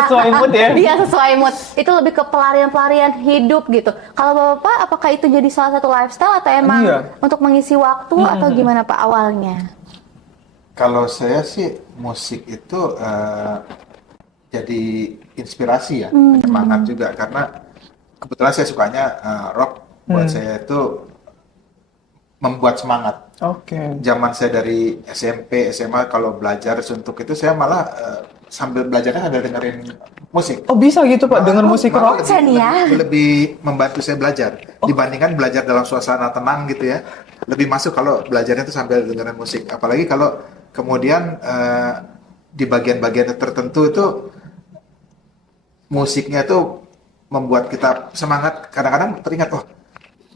Sesuai mood ya? Iya, sesuai mood. Itu lebih ke pelarian-pelarian hidup gitu. Kalau bapak, apakah itu jadi salah satu lifestyle atau emang Iya. untuk mengisi waktu atau gimana Pak awalnya? Kalau saya sih musik itu jadi inspirasi ya, penyemangat juga karena kebetulan saya sukanya rock. Buat saya itu membuat semangat. Oke. Zaman saya dari SMP, SMA kalau belajar suntuk itu saya malah sambil belajarnya ada dengerin musik. Oh bisa gitu Pak, dengan musik Malah rock? Keren ya. lebih membantu saya belajar dibandingkan belajar dalam suasana tenang gitu ya. Lebih masuk kalau belajarnya itu sambil dengerin musik. Apalagi kalau kemudian di bagian-bagian tertentu itu musiknya itu membuat kita semangat. Kadang-kadang teringat, oh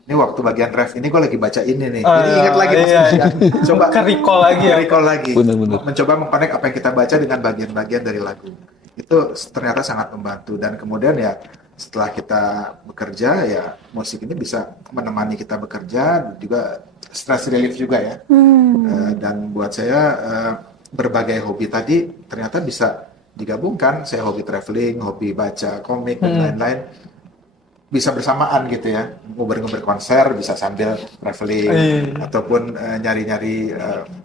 ini waktu bagian ref ini gue lagi baca ini nih. Jadi ingat lagi iya. maksudnya. Coba Ke-recall lagi ya? Ke-recall lagi. Benar-benar. Mencoba mengkonek apa yang kita baca dengan bagian-bagian dari lagu. Itu ternyata sangat membantu. Dan kemudian ya setelah kita bekerja ya musik ini bisa menemani kita bekerja, juga stress relief juga ya. Dan buat saya berbagai hobi tadi ternyata bisa digabungkan, saya hobi traveling, hobi baca komik dan lain-lain, bisa bersamaan gitu ya, nguber-nguber konser bisa sambil traveling, ataupun nyari-nyari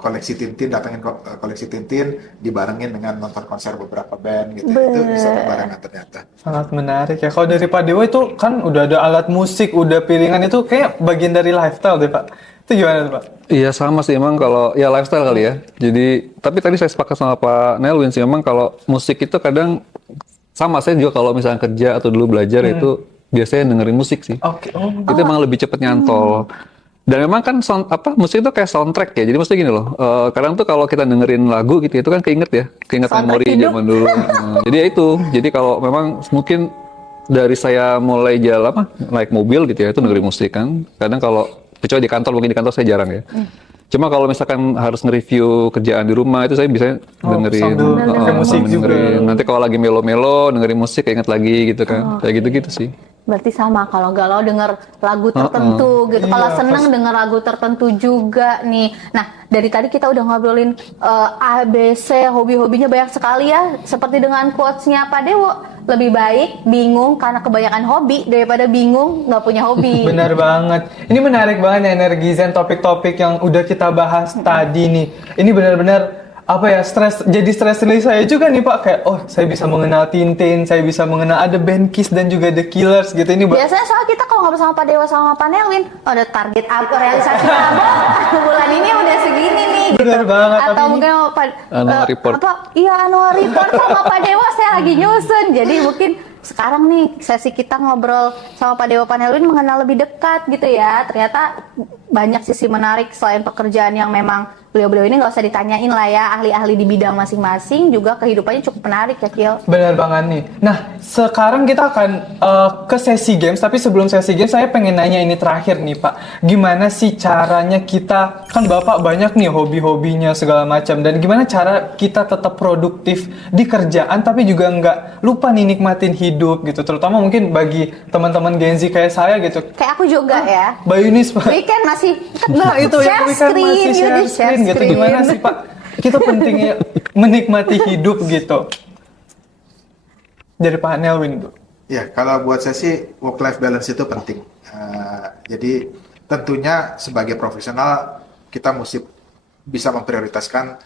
koleksi Tintin, datangin koleksi Tintin dibarengin dengan nonton konser beberapa band gitu ya. Itu bisa berbarengan ternyata. Sangat menarik ya. Kalau dari Pak Dewa itu kan udah ada alat musik, udah piringan, itu kayak bagian dari lifestyle deh Pak. Itu gimana tuh Pak? Iya sama sih emang kalau ya lifestyle kali ya. Jadi tapi tadi saya sepakat sama Pak Nelwin sih memang kalau musik itu kadang sama saya juga kalau misalnya kerja atau dulu belajar itu biasanya dengerin musik sih. Oke. Itu emang lebih cepet nyantol. Dan memang kan musik itu kayak soundtrack ya. Jadi maksudnya gini loh. Kadang tuh kalau kita dengerin lagu gitu itu kan keinget Soundtrack memori hidup. zaman dulu. Jadi ya itu. Jadi kalau memang mungkin dari saya mulai jalan naik mobil gitu ya itu dengerin musik kan. Kadang kalau kecuali di kantor, mungkin di kantor saya jarang ya. Cuma kalau misalkan harus nge-review kerjaan di rumah itu saya bisa dengerin sambil dengerin musik sambil juga. dengerin. Nanti kalau lagi melo-melo dengerin musik ingat lagi gitu kan. Kayak gitu-gitu sih. Berarti sama, kalau galau denger lagu tertentu gitu, kalau seneng denger lagu tertentu juga nih. Nah, dari tadi kita udah ngobrolin ABC, hobi-hobinya banyak sekali ya. Seperti dengan quotes-nya Pak Dewo, lebih baik bingung karena kebanyakan hobi daripada bingung nggak punya hobi. Benar banget. Ini menarik banget ya Energizen, topik-topik yang udah kita bahas tadi nih. Ini benar-benar jadi stress release saya juga nih Pak, kayak saya bisa mengenal Tintin, saya bisa mengenal ada band Kiss dan juga The Killers gitu. Ini Biasanya soal kita kalau ngobrol sama Pak Dewa sama Pak Nelwin, ada target apa realisasi apa bulan ini udah segini nih gitu. Bener banget, Atau tapi mungkin Annual report. annual report sama Pak Dewa saya lagi nyusun. Jadi mungkin sekarang nih sesi kita ngobrol sama Pak Dewa Pak Nelwin mengenal lebih dekat gitu ya. Ternyata banyak sisi menarik selain pekerjaan yang memang beliau-beliau ini nggak usah ditanyain lah ya, ahli-ahli di bidang masing-masing, juga kehidupannya cukup menarik ya Kil. benar banget nih. Nah, sekarang kita akan ke sesi games, tapi sebelum sesi games saya pengen nanya ini terakhir nih Pak. Gimana sih caranya kita, kan Bapak banyak nih hobi-hobinya segala macam, dan gimana cara kita tetap produktif di kerjaan tapi juga nggak lupa nih nikmatin hidup gitu, terutama mungkin bagi teman-teman Gen Z kayak saya gitu. Kayak aku juga ya. Mbak Yunis Pak. Weekend masih Nah itu share yang weekend screen, masih you share di share screen gitu. screen. Gimana sih Pak? Kita pentingnya menikmati hidup gitu. Dari Pak Nelwin tuh. Ya, kalau buat saya sih work-life balance itu penting. Jadi tentunya sebagai profesional kita mesti bisa memprioritaskan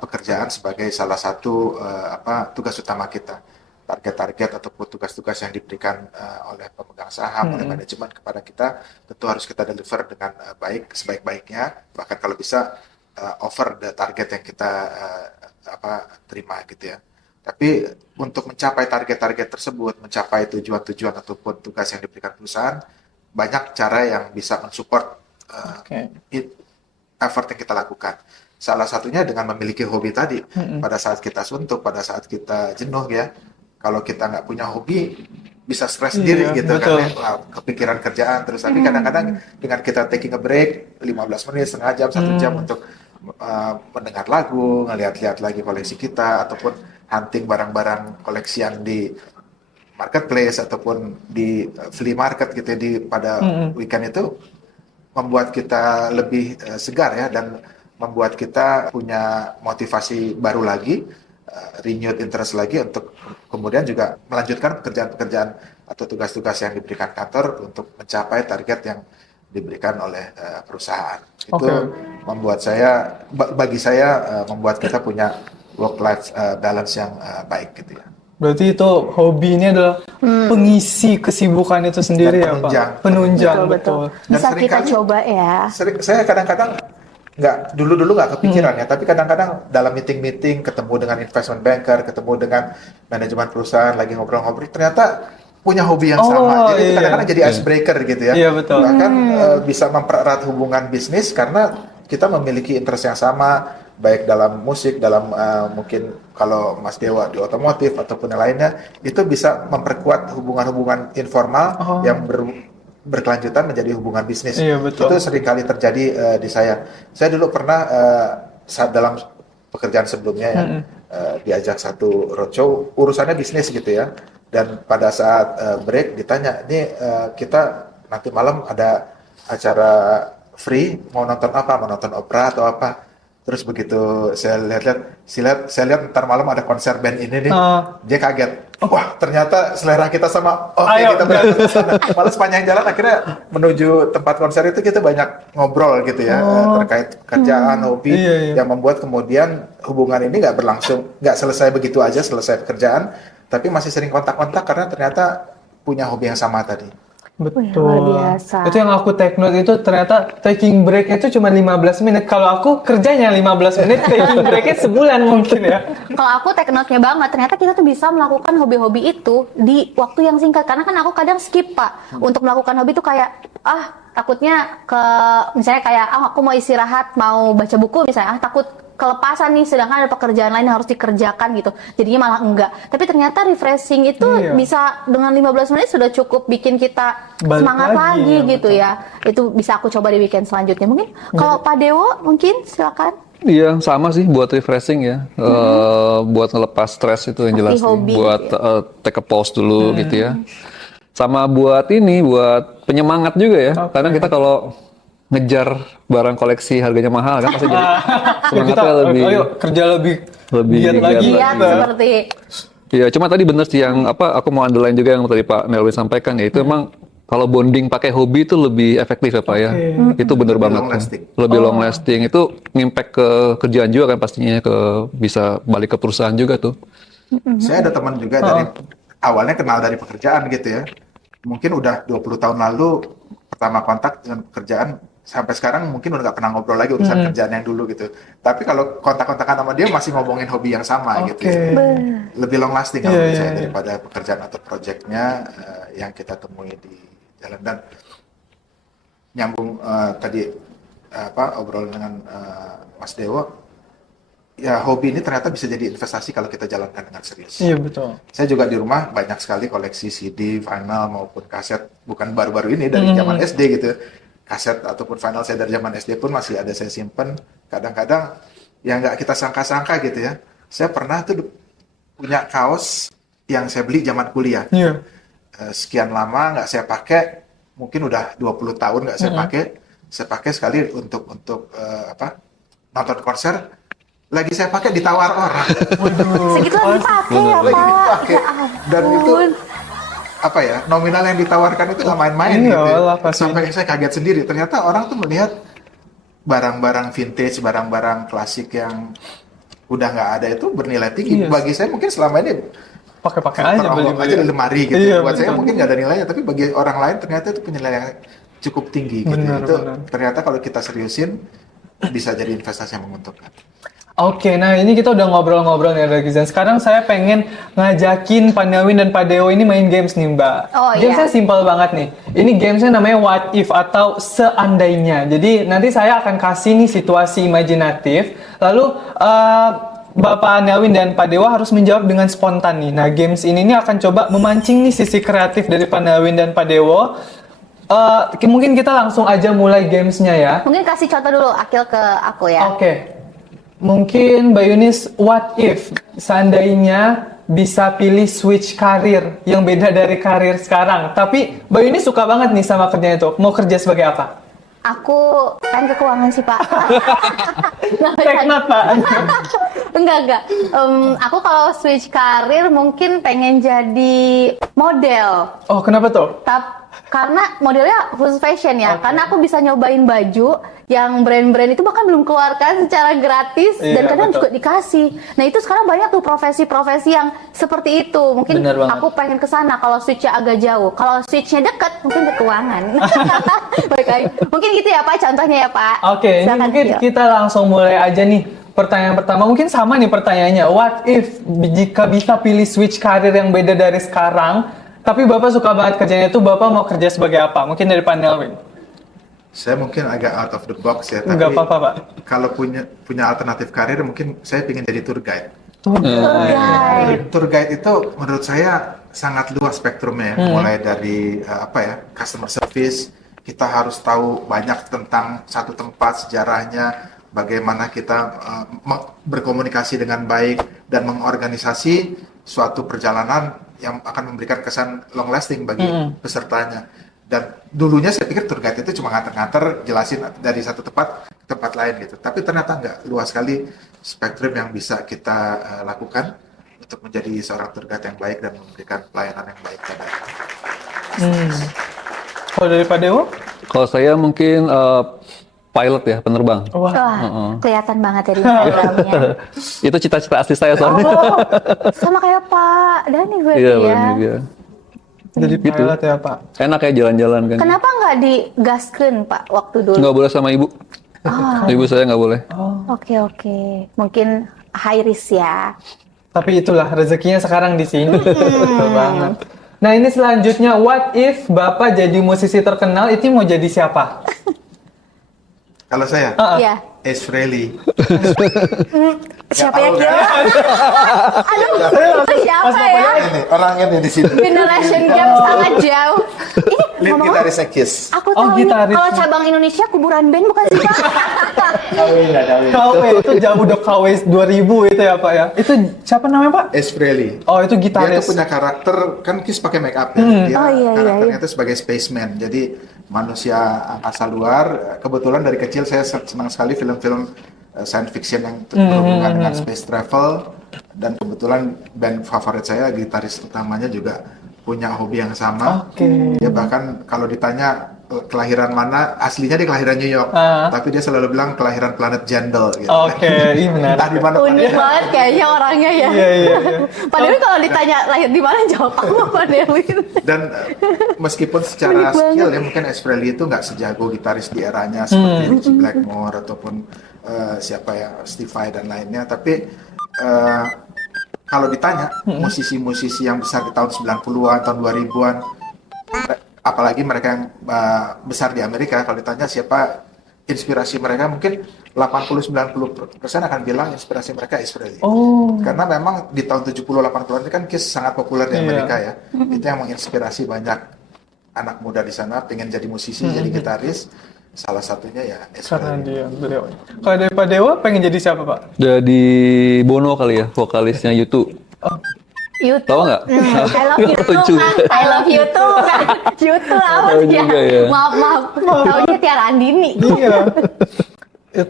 pekerjaan sebagai salah satu tugas utama kita. Target-target ataupun tugas-tugas yang diberikan oleh pemegang saham, oleh manajemen kepada kita tentu harus kita deliver dengan baik, sebaik-baiknya, bahkan kalau bisa over the target yang kita terima gitu ya. Tapi untuk mencapai target-target tersebut, mencapai tujuan-tujuan ataupun tugas yang diberikan perusahaan, banyak cara yang bisa mensupport effort yang kita lakukan. Salah satunya dengan memiliki hobi tadi. Pada saat kita suntuk, pada saat kita jenuh ya, kalau kita nggak punya hobi, bisa stres sendiri gitu betul. kan ya. Kepikiran kerjaan terus. Tapi kadang-kadang dengan kita taking a break, 15 menit, setengah jam, 1 jam untuk mendengar lagu, ngeliat-liat lagi koleksi kita, ataupun hunting barang-barang koleksi yang di marketplace ataupun di flea market gitu ya, pada weekend itu membuat kita lebih segar ya, dan membuat kita punya motivasi baru lagi, renewed interest lagi untuk kemudian juga melanjutkan pekerjaan-pekerjaan atau tugas-tugas yang diberikan kantor untuk mencapai target yang diberikan oleh perusahaan. Itu membuat saya, bagi saya, membuat kita punya work-life balance yang baik gitu ya. Berarti itu hobi ini adalah pengisi kesibukan itu sendiri ya Pak? Penunjang, betul. Dan Bisa kita seringkali- coba ya. Saya kadang-kadang dulu nggak kepikiran ya, tapi kadang-kadang dalam meeting-meeting ketemu dengan investment banker, ketemu dengan manajemen perusahaan, lagi ngobrol-ngobrol, ternyata punya hobi yang sama. Jadi itu kadang-kadang jadi icebreaker gitu ya. Iya, betul. Bahkan bisa mempererat hubungan bisnis karena kita memiliki interest yang sama, baik dalam musik, dalam mungkin kalau Mas Dewa di otomotif ataupun yang lainnya, itu bisa memperkuat hubungan-hubungan informal yang berkelanjutan menjadi hubungan bisnis. Iya, betul. Itu sering kali terjadi di saya. Saya dulu pernah saat dalam pekerjaan sebelumnya ya, diajak satu roadshow, urusannya bisnis gitu ya. Dan pada saat break ditanya, ini kita nanti malam ada acara free, mau nonton apa? Mau nonton opera atau apa? Terus begitu saya lihat ntar malam ada konser band ini nih, dia kaget. Wah, ternyata selera kita sama. Oke, Ayo, kita berangkat ke sana. Malah sepanjang jalan akhirnya menuju tempat konser itu kita banyak ngobrol gitu ya, terkait kerjaan, hobi, yang membuat kemudian hubungan ini nggak selesai begitu aja, selesai pekerjaan, tapi masih sering kontak-kontak karena ternyata punya hobi yang sama tadi. Betul. Luar biasa. Itu yang aku take note itu ternyata taking break itu cuma 15 menit. Kalau aku kerjanya 15 menit, taking breaknya sebulan mungkin ya. Kalau aku take note-nya banget, ternyata kita tuh bisa melakukan hobi-hobi itu di waktu yang singkat. Karena kan aku kadang skip, Pak. Untuk melakukan hobi tuh kayak, takutnya misalnya kayak, aku mau istirahat, mau baca buku misalnya, takut kelepasan nih, sedangkan ada pekerjaan lain yang harus dikerjakan gitu. Jadinya malah enggak. Tapi ternyata refreshing itu bisa dengan 15 menit sudah cukup bikin kita Balik semangat lagi gitu ya. Itu bisa aku coba di weekend selanjutnya. Mungkin kalau Pak Dewo, mungkin silakan. Iya, sama sih buat refreshing ya. Buat ngelepas stres itu yang jelas. Hobi, Buat take a pause dulu gitu ya. Sama buat buat penyemangat juga ya. Kadang kita kalau ngejar barang koleksi harganya mahal kan pasti jadi semangatnya lebih kerja lebih giat lagi. Giat seperti ya. Cuma tadi bener sih yang aku mau underline juga yang tadi Pak Nelwin sampaikan ya, itu emang kalau bonding pakai hobi itu lebih efektif ya Pak ya. Itu bener banget long lasting. lebih long lasting. Itu ngimpact ke kerjaan juga kan pastinya, bisa balik ke perusahaan juga tuh. Saya ada teman juga dari awalnya kenal dari pekerjaan gitu ya. Mungkin udah 20 tahun lalu pertama kontak dengan pekerjaan, sampai sekarang mungkin udah nggak pernah ngobrol lagi urusan kerjaan yang dulu gitu. Tapi kalau kontak-kontakan sama dia masih ngomongin hobi yang sama gitu ya. Lebih long lasting kalau menurut saya daripada pekerjaan atau proyeknya yang kita temui di jalan. Dan nyambung tadi obrolan dengan Mas Dewo, ya hobi ini ternyata bisa jadi investasi kalau kita jalankan dengan serius. Iya betul. Saya juga di rumah banyak sekali koleksi CD, vinyl maupun kaset, bukan baru-baru ini dari zaman SD gitu. Kaset ataupun vinyl saya dari zaman SD pun masih ada saya simpen. Kadang-kadang yang nggak kita sangka-sangka gitu ya. Saya pernah tuh punya kaos yang saya beli zaman kuliah. Sekian lama nggak saya pakai, mungkin udah 20 tahun nggak saya pakai. Saya pakai sekali untuk nonton konser. Lagi saya pakai ditawar orang. segitu lagi pakai ya Lagi Pak. dipakai. Dan itu ampun. nominal yang ditawarkan itu nggak main-main gitu. Sampai saya kaget sendiri. Ternyata orang tuh melihat barang-barang vintage, barang-barang klasik yang udah nggak ada itu bernilai tinggi. Bagi saya mungkin selama ini Pakai-pakai aja, terolok aja di lemari gitu. Buat saya betul. mungkin nggak ada nilainya, tapi bagi orang lain ternyata itu penilaian yang cukup tinggi gitu. Ternyata kalau kita seriusin bisa jadi investasi yang menguntungkan. Oke, nah ini kita udah ngobrol-ngobrol nih Energizen. Sekarang saya pengen ngajakin Pak Nelwin dan Pak Dewo ini main games nih Mbak. Gamesnya simpel banget nih. Ini gamesnya namanya What If atau Seandainya. Jadi nanti saya akan kasih nih situasi imajinatif. Lalu Bapak Nelwin dan Pak Dewo harus menjawab dengan spontan nih. Nah games ini nih akan coba memancing nih sisi kreatif dari Pak Nelwin dan Pak Dewo. Mungkin kita langsung aja mulai gamesnya ya. Mungkin kasih contoh dulu Akil ke aku ya. Oke. Mungkin Mbak Yunis, what if seandainya bisa pilih switch karir yang beda dari karir sekarang. Tapi Mbak Yunis suka banget nih sama kerjanya itu. Mau kerja sebagai apa? Aku pengen ke keuangan sih Pak. Teknot Pak. Enggak. Aku kalau switch karir mungkin pengen jadi model. Oh kenapa tuh? Karena modelnya khusus fashion ya. Karena aku bisa nyobain baju yang brand-brand itu bahkan belum keluarkan secara gratis dan kadang juga dikasih. Nah itu sekarang banyak tuh profesi-profesi yang seperti itu. Mungkin aku pengen ke sana kalau switch-nya agak jauh. Kalau switch-nya dekat mungkin ke keuangan. Baik. Mungkin gitu ya Pak contohnya ya Pak. Oke, ini mungkin kita langsung mulai aja nih. Pertanyaan pertama mungkin sama nih pertanyaannya. What if jika bisa pilih switch karir yang beda dari sekarang, tapi Bapak suka banget kerjanya itu, Bapak mau kerja sebagai apa? Mungkin dari Pak Nelwin. Saya mungkin agak out of the box ya, tapi Nggak apa-apa, Pak. Kalau punya alternatif karir, mungkin saya ingin jadi tour guide. Tour guide itu menurut saya sangat luas spektrumnya, mulai dari customer service. Kita harus tahu banyak tentang satu tempat, sejarahnya, bagaimana kita berkomunikasi dengan baik dan mengorganisasi suatu perjalanan yang akan memberikan kesan long lasting bagi pesertanya. Dan dulunya saya pikir tour guide itu cuma nganter-nganter, jelasin dari satu tempat ke tempat lain gitu. Tapi ternyata nggak, luas sekali spektrum yang bisa kita lakukan untuk menjadi seorang tour guide yang baik dan memberikan pelayanan yang baik pada Kalau dari Pak Dewo? Kalau saya mungkin pilot ya, penerbang. Wah, kelihatan banget dari Instagramnya. Itu cita-cita asli saya soalnya. Oh, sama kayak Pak Dani berarti Iya, ya. benar ya. Jadi Gitu. pilot ya Pak. Enak ya jalan-jalan kan. Kenapa nggak digaskeun Pak waktu dulu? Nggak boleh sama ibu. Ibu saya nggak boleh. Oke. Mungkin high risk ya. Tapi itulah rezekinya sekarang di sini. Betul banget. Nah ini selanjutnya, what if Bapak jadi musisi terkenal, itu mau jadi siapa? Kalau saya, Iya. Ace Frehley. Siapa yang kira? Aduh, itu siapa ya? Ini orang ini di sini. Generation gap sangat jauh. Ini Lead ngomong, gitarisnya Kiss. aku tahu ini gitaris. kalau cabang Indonesia kuburan band bukan sih Pak? KW, itu jauh udah KW 2000 itu ya Pak ya. Itu siapa namanya Pak? Ace Frehley. Oh itu Dia gitaris. tuh punya karakter, kan Kiss pakai make up ya. Dia Oh, iya, karakternya iya. itu sebagai spaceman. Jadi manusia angkasa luar. Kebetulan dari kecil saya senang sekali film-film science fiction yang berhubungan dengan space travel. Dan kebetulan band favorit saya, gitaris utamanya juga punya hobi yang sama. Oke. Dia bahkan kalau ditanya kelahiran mana, aslinya dia kelahiran New York. Tapi dia selalu bilang kelahiran planet Jandal gitu. Oke, ini menarik. Entah di mana Unik banget kayaknya orangnya ya. Iya. Pak Dewi kalau ditanya lahir di mana jawab apa Pak Dewi? Dan meskipun secara Unik banget. skill ya mungkin Ace Frehley itu nggak sejago gitaris di eranya seperti Richie Blackmore ataupun siapa ya, Steve Vai dan lainnya, tapi kalau ditanya musisi-musisi yang besar di tahun 90-an, tahun 2000-an, apalagi mereka yang besar di Amerika, kalau ditanya siapa inspirasi mereka, mungkin 80-90% akan bilang inspirasi mereka Ace Frehley. Karena memang di tahun 70-80-an ini kan Kiss sangat populer di Amerika ya. Itu yang menginspirasi banyak anak muda di sana pengen jadi musisi, jadi gitaris. Salah satunya ya Ace Karena Frehley. dia beliau. Kalau dari Pak Dewa pengen jadi siapa Pak? Jadi Bono kali ya, vokalisnya YouTube. YouTube. Tahu nggak? I love you Tahu too juga. kan. I love you too kan. YouTube apa Tahu sih ya? juga ya. Maaf. Taunya Tiara Andini. Iya.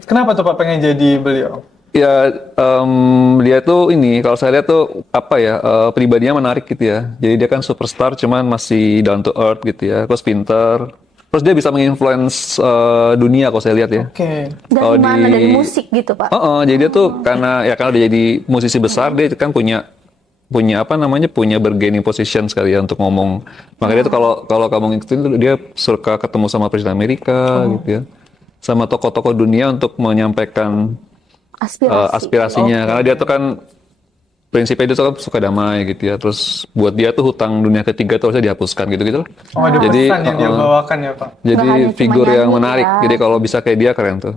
Kenapa tuh Pak pengen jadi beliau? Ya, dia tuh ini, kalau saya lihat tuh apa ya, pribadinya menarik gitu ya. Jadi dia kan superstar, cuman masih down to earth gitu ya. Terus pinter. Terus dia bisa menginfluence dunia kalau saya lihat ya. Oke. Dari mana? Dari musik gitu Pak? Jadi dia tuh karena dia jadi musisi besar, dia kan punya bargaining position sekali ya untuk ngomong. Makanya dia tuh kalau kamu ngikutin tuh dia suka ketemu sama presiden Amerika gitu ya, sama tokoh-tokoh dunia untuk menyampaikan aspirasinya. Karena dia tuh kan prinsipnya dia tuh kan suka damai gitu ya. Terus buat dia tuh hutang dunia ketiga tuh harusnya dihapuskan gitu. Oh, ada Jadi, pesan yang dia bawakan ya Pak? Nggak Jadi hanya cuma figur yang nyanyi menarik. ya. Jadi kalau bisa kayak dia keren tuh.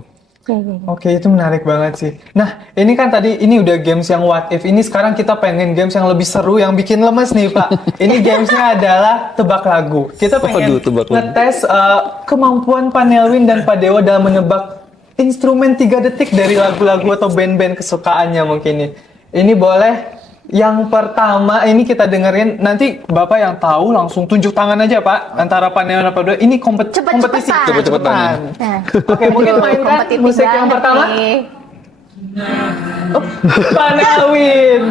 Oke, itu menarik banget sih. Nah, ini kan tadi, ini udah games yang what if. Ini sekarang kita pengen games yang lebih seru, yang bikin lemes nih, Pak. Ini gamesnya adalah tebak lagu. Kita pengen Waduh, tebak lagu. ngetes kemampuan Pak Nelwin dan Pak Dewa dalam menebak instrumen 3 detik dari lagu-lagu atau band-band kesukaannya mungkin nih. Ini boleh. Yang pertama, ini kita dengerin. Nanti Bapak yang tahu langsung tunjuk tangan aja, Pak. Antara Pak Nelwin dan Pak Dewa. Ini kompetisi. Cepet-cepetan. Cepet-cepetan. Nah, Oke, mungkin mainkan kompetitif musik yang banget pertama. nih. Pak Nelwin.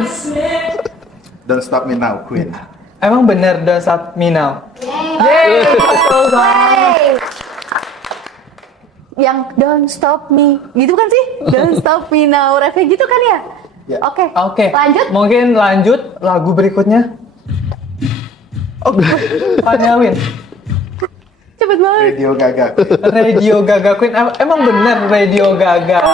Don't Stop Me Now, Queen. Emang bener Don't Stop Me Now? Yeay, betul banget. Yang Don't Stop Me, gitu kan sih? Don't Stop Me Now, refnya gitu kan ya? Ya. Oke. Lanjut. Mungkin lanjut lagu berikutnya. Oke. Pak Nelwin. Cepet banget. Radio Gaga, Queen. Radio Gaga Queen. Emang bener Radio Gaga.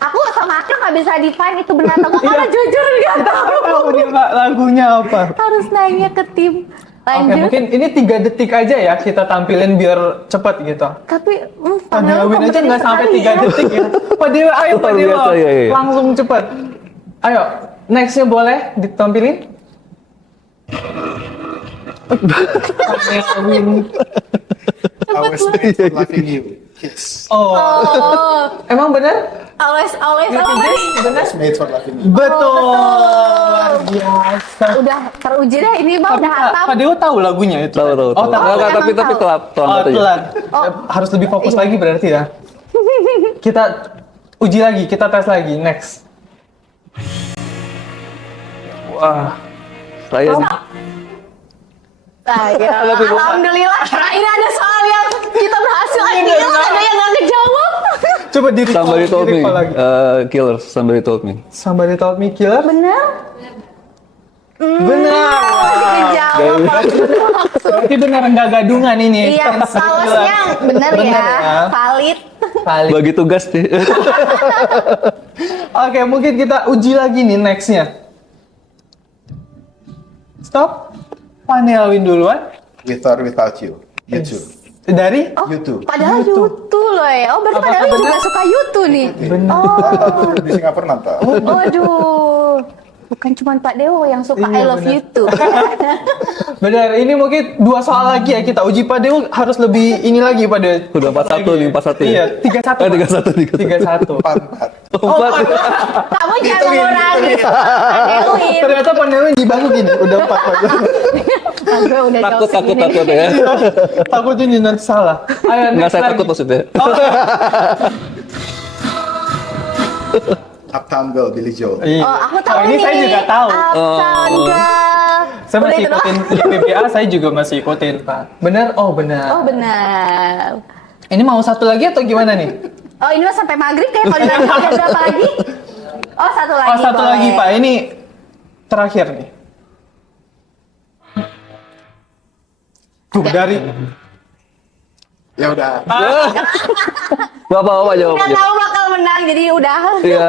Aku sama Akil nggak bisa define itu benar atau enggak, karena jujur nggak tahu. Tahu nih Pak lagunya apa? Harus nanya ke tim. Oke, Lanjut. mungkin ini 3 detik aja ya kita tampilin biar cepat gitu. Tapi Pak Nelwin aja nggak sampai 3 ya. detik ya. Pak Dewa, ayo Pak Luar Dewa. biasa, iya. Langsung cepat. Ayo, nextnya boleh ditampilin? Pak Nelwin. I was made for loving you. Yes. Oh, Oh, emang bener? always apa nih? Bener? It's made for loving you. Betul. betul. Luar biasa. Udah teruji deh ini mah udah hatam. Pak Dewo tahu lagunya itu? Tahu. Oh, tahu. Nggak, tapi emang tahu. telat Oh, aja. telat. Oh. Harus lebih fokus lagi berarti ya. Kita uji lagi, kita tes lagi. Next. Wah. Saya Nah, ya. Alhamdulillah. Ini ada soal yang kita berhasil. Ini Akhirnya benar. ada yang nggak ngejawab. Coba di somebody told me, lagi. killer. Somebody told me. Somebody told me killer. Benar? Benar. Dijawab. Berarti benar nggak gadungan ini. Iya, salesnya benar ya. Valid. Valid. Bagi tugas nih. Oke, mungkin kita uji lagi nih nextnya. Stop. Panel win duluan. With or without you. You too. Dari Oh, You too. padahal YouTube loh ya. Oh, berarti Apakah padahal juga benar? suka YouTube nih. Benar. Oh, Di Singapura nonton. waduh. Bukan cuma Pak Dewo yang suka Iya, I love benar. you too. Benar, ini mungkin 2 soal lagi ya kita uji. Pak Dewo harus lebih ini lagi pada. Udah 4-1 nih, 4-1 ya? Iya, 3-1. 3-1. 3-1. Empat. Kamu jangan mengurangi. Aduin. Ternyata panelnya dibangun gini, udah 4 aja. Gue udah jawab Takut segini. ya. Takutnya ini nanti salah. Ayo, Nggak, next saya lagi. takut maksudnya. Uptown Girl, Billy Joel. Iya. Oh, aku tahu ini nih. saya juga tahu. Uptown Girl. Saya Udah masih itu ikutin doang? di PBA, saya juga masih ikutin, Pak. Benar? Oh, benar. Oh, benar. Ini mau satu lagi atau gimana nih? Oh, ini mah sampai maghrib kayak kalau ditanya ada berapa lagi? Oh, satu lagi. Oh, satu boleh. lagi, Pak. Ini terakhir nih. Tuh, dari Ya udah. Bapak jawab. Nggak tahu bakal menang, jadi udah. Iya.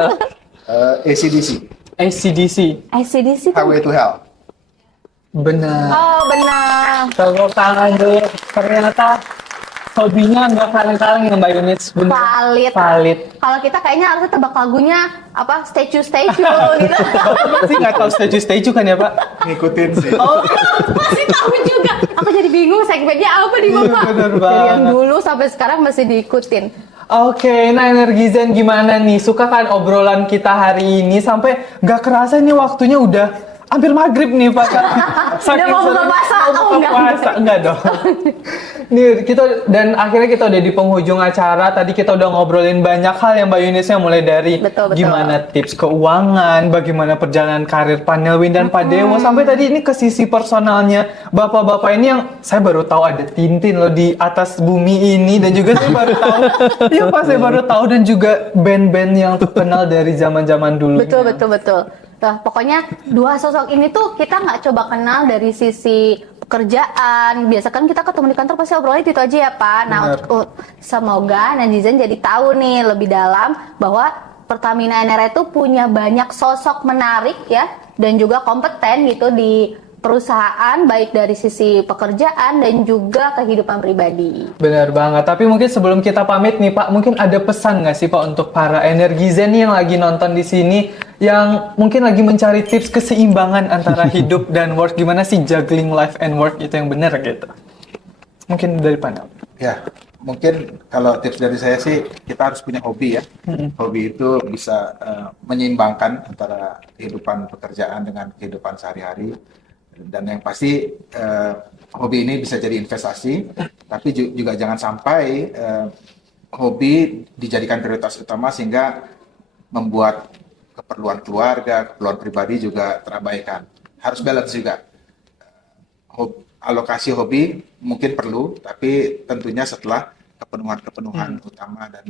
AC/DC. ACDC. ICDC tuh. Highway to Hell. Benar. Oh, benar. Tepuk tangan dulu. Ternyata hobinya nggak kaleng-kaleng ya, Mbak Yunis. Benar. Valid. Valid. Kalau kita kayaknya harusnya tebak lagunya apa statue gitu. Masih nggak tahu statue kan ya, Pak? Ngikutin sih. Oh, Masih tahu juga. Aku jadi bingung segmennya apa nih Bapak. bener Dari yang banget. dulu sampai sekarang masih diikutin. Oke, nah Energizen gimana nih? Suka kan obrolan kita hari ini sampai nggak kerasa nih waktunya udah hampir maghrib nih Pak. Udah mau buka puasa? Mau Oh, buka enggak. puasa? Enggak dong. Nih kita dan akhirnya kita udah di penghujung acara. Tadi kita udah ngobrolin banyak hal yang Mbak Yunisnya mulai dari Betul. gimana tips keuangan, bagaimana perjalanan karir Panelwin dan Pak Dewo, sampai tadi ini ke sisi personalnya bapak-bapak ini yang saya baru tahu ada Tintin loh di atas bumi ini, dan juga saya baru tahu, iya Pak, saya baru tahu, dan juga band-band yang terkenal dari zaman-zaman dulu. Betul. Nah, pokoknya dua sosok ini tuh kita nggak coba kenal dari sisi pekerjaan. Biasa kan kita ketemu di kantor pasti obrolnya itu aja ya Pak. Nah, semoga netizen jadi tahu nih lebih dalam bahwa Pertamina Energy itu punya banyak sosok menarik ya, dan juga kompeten gitu di perusahaan, baik dari sisi pekerjaan dan juga kehidupan pribadi. Benar banget. Tapi mungkin sebelum kita pamit nih Pak, mungkin ada pesan nggak sih Pak untuk para Energizen yang lagi nonton di sini, yang mungkin lagi mencari tips keseimbangan antara hidup dan work, gimana sih juggling life and work itu yang benar gitu? Mungkin dari panel. Ya, mungkin kalau tips dari saya sih kita harus punya hobi ya. Hobi itu bisa menyeimbangkan antara kehidupan pekerjaan dengan kehidupan sehari-hari. Dan yang pasti hobi ini bisa jadi investasi, tapi juga jangan sampai hobi dijadikan prioritas utama sehingga membuat keperluan keluarga, keperluan pribadi juga terabaikan. Harus balance juga. Alokasi hobi mungkin perlu, tapi tentunya setelah kepenuhan utama dan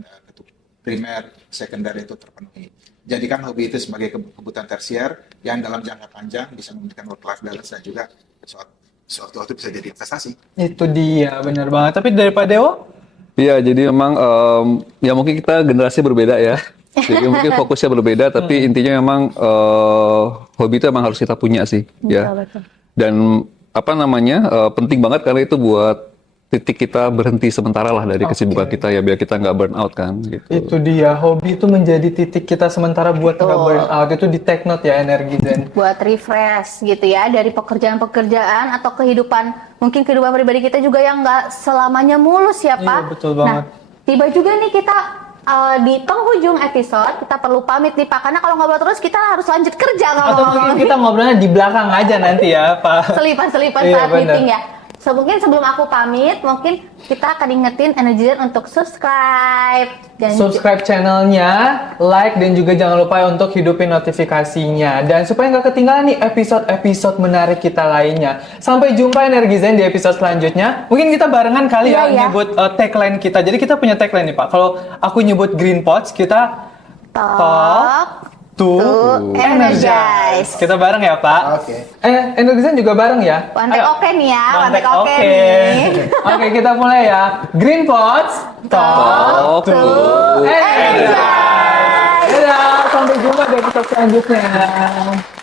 primer, sekunder itu terpenuhi. Jadikan hobi itu sebagai kebutuhan tersier yang dalam jangka panjang bisa memberikan work-life balance dan juga suatu waktu bisa jadi investasi. Itu dia, benar banget. Tapi dari Pak Dewo? Iya, jadi memang ya mungkin kita generasi berbeda ya. Jadi mungkin fokusnya berbeda, tapi intinya memang hobi itu memang harus kita punya sih, ya. Betul. Dan apa namanya penting banget karena itu buat titik kita berhenti sementara lah dari kesibukan kita ya, biar kita nggak burn out kan. Gitu. Itu dia, hobi itu menjadi titik kita sementara buat nggak burn out. Itu di take note ya, Energizen. Buat refresh gitu ya dari pekerjaan-pekerjaan atau mungkin kehidupan pribadi kita juga yang nggak selamanya mulus ya Pak. Iya, betul banget. Nah, tiba juga nih kita di penghujung episode. Kita perlu pamit nih Pak, karena kalau ngobrol terus kita harus lanjut kerja Atau mungkin ngomong-ngomong. kita ngobrolnya di belakang aja nanti ya, Pak. Selipan-selipan Iya, saat bener. meeting ya. Mungkin sebelum aku pamit, mungkin kita akan ingetin Energy Zone untuk subscribe dan Subscribe channelnya, like, dan juga jangan lupa untuk hidupin notifikasinya. Dan supaya nggak ketinggalan nih episode-episode menarik kita lainnya. Sampai jumpa Energizen di episode selanjutnya. Mungkin kita barengan kali Iya, ya ya. nyebut tagline kita. Jadi kita punya tagline nih Pak. Kalau aku nyebut Green Pots, kita talk to to energize. Kita bareng ya Pak. Oke. Energizen juga bareng ya. One take Ayo. oke nih ya, one One take take oke oke. nih. Oke, kita mulai ya. Green Pots, talk to energize. Dadah, sampai jumpa di episode selanjutnya.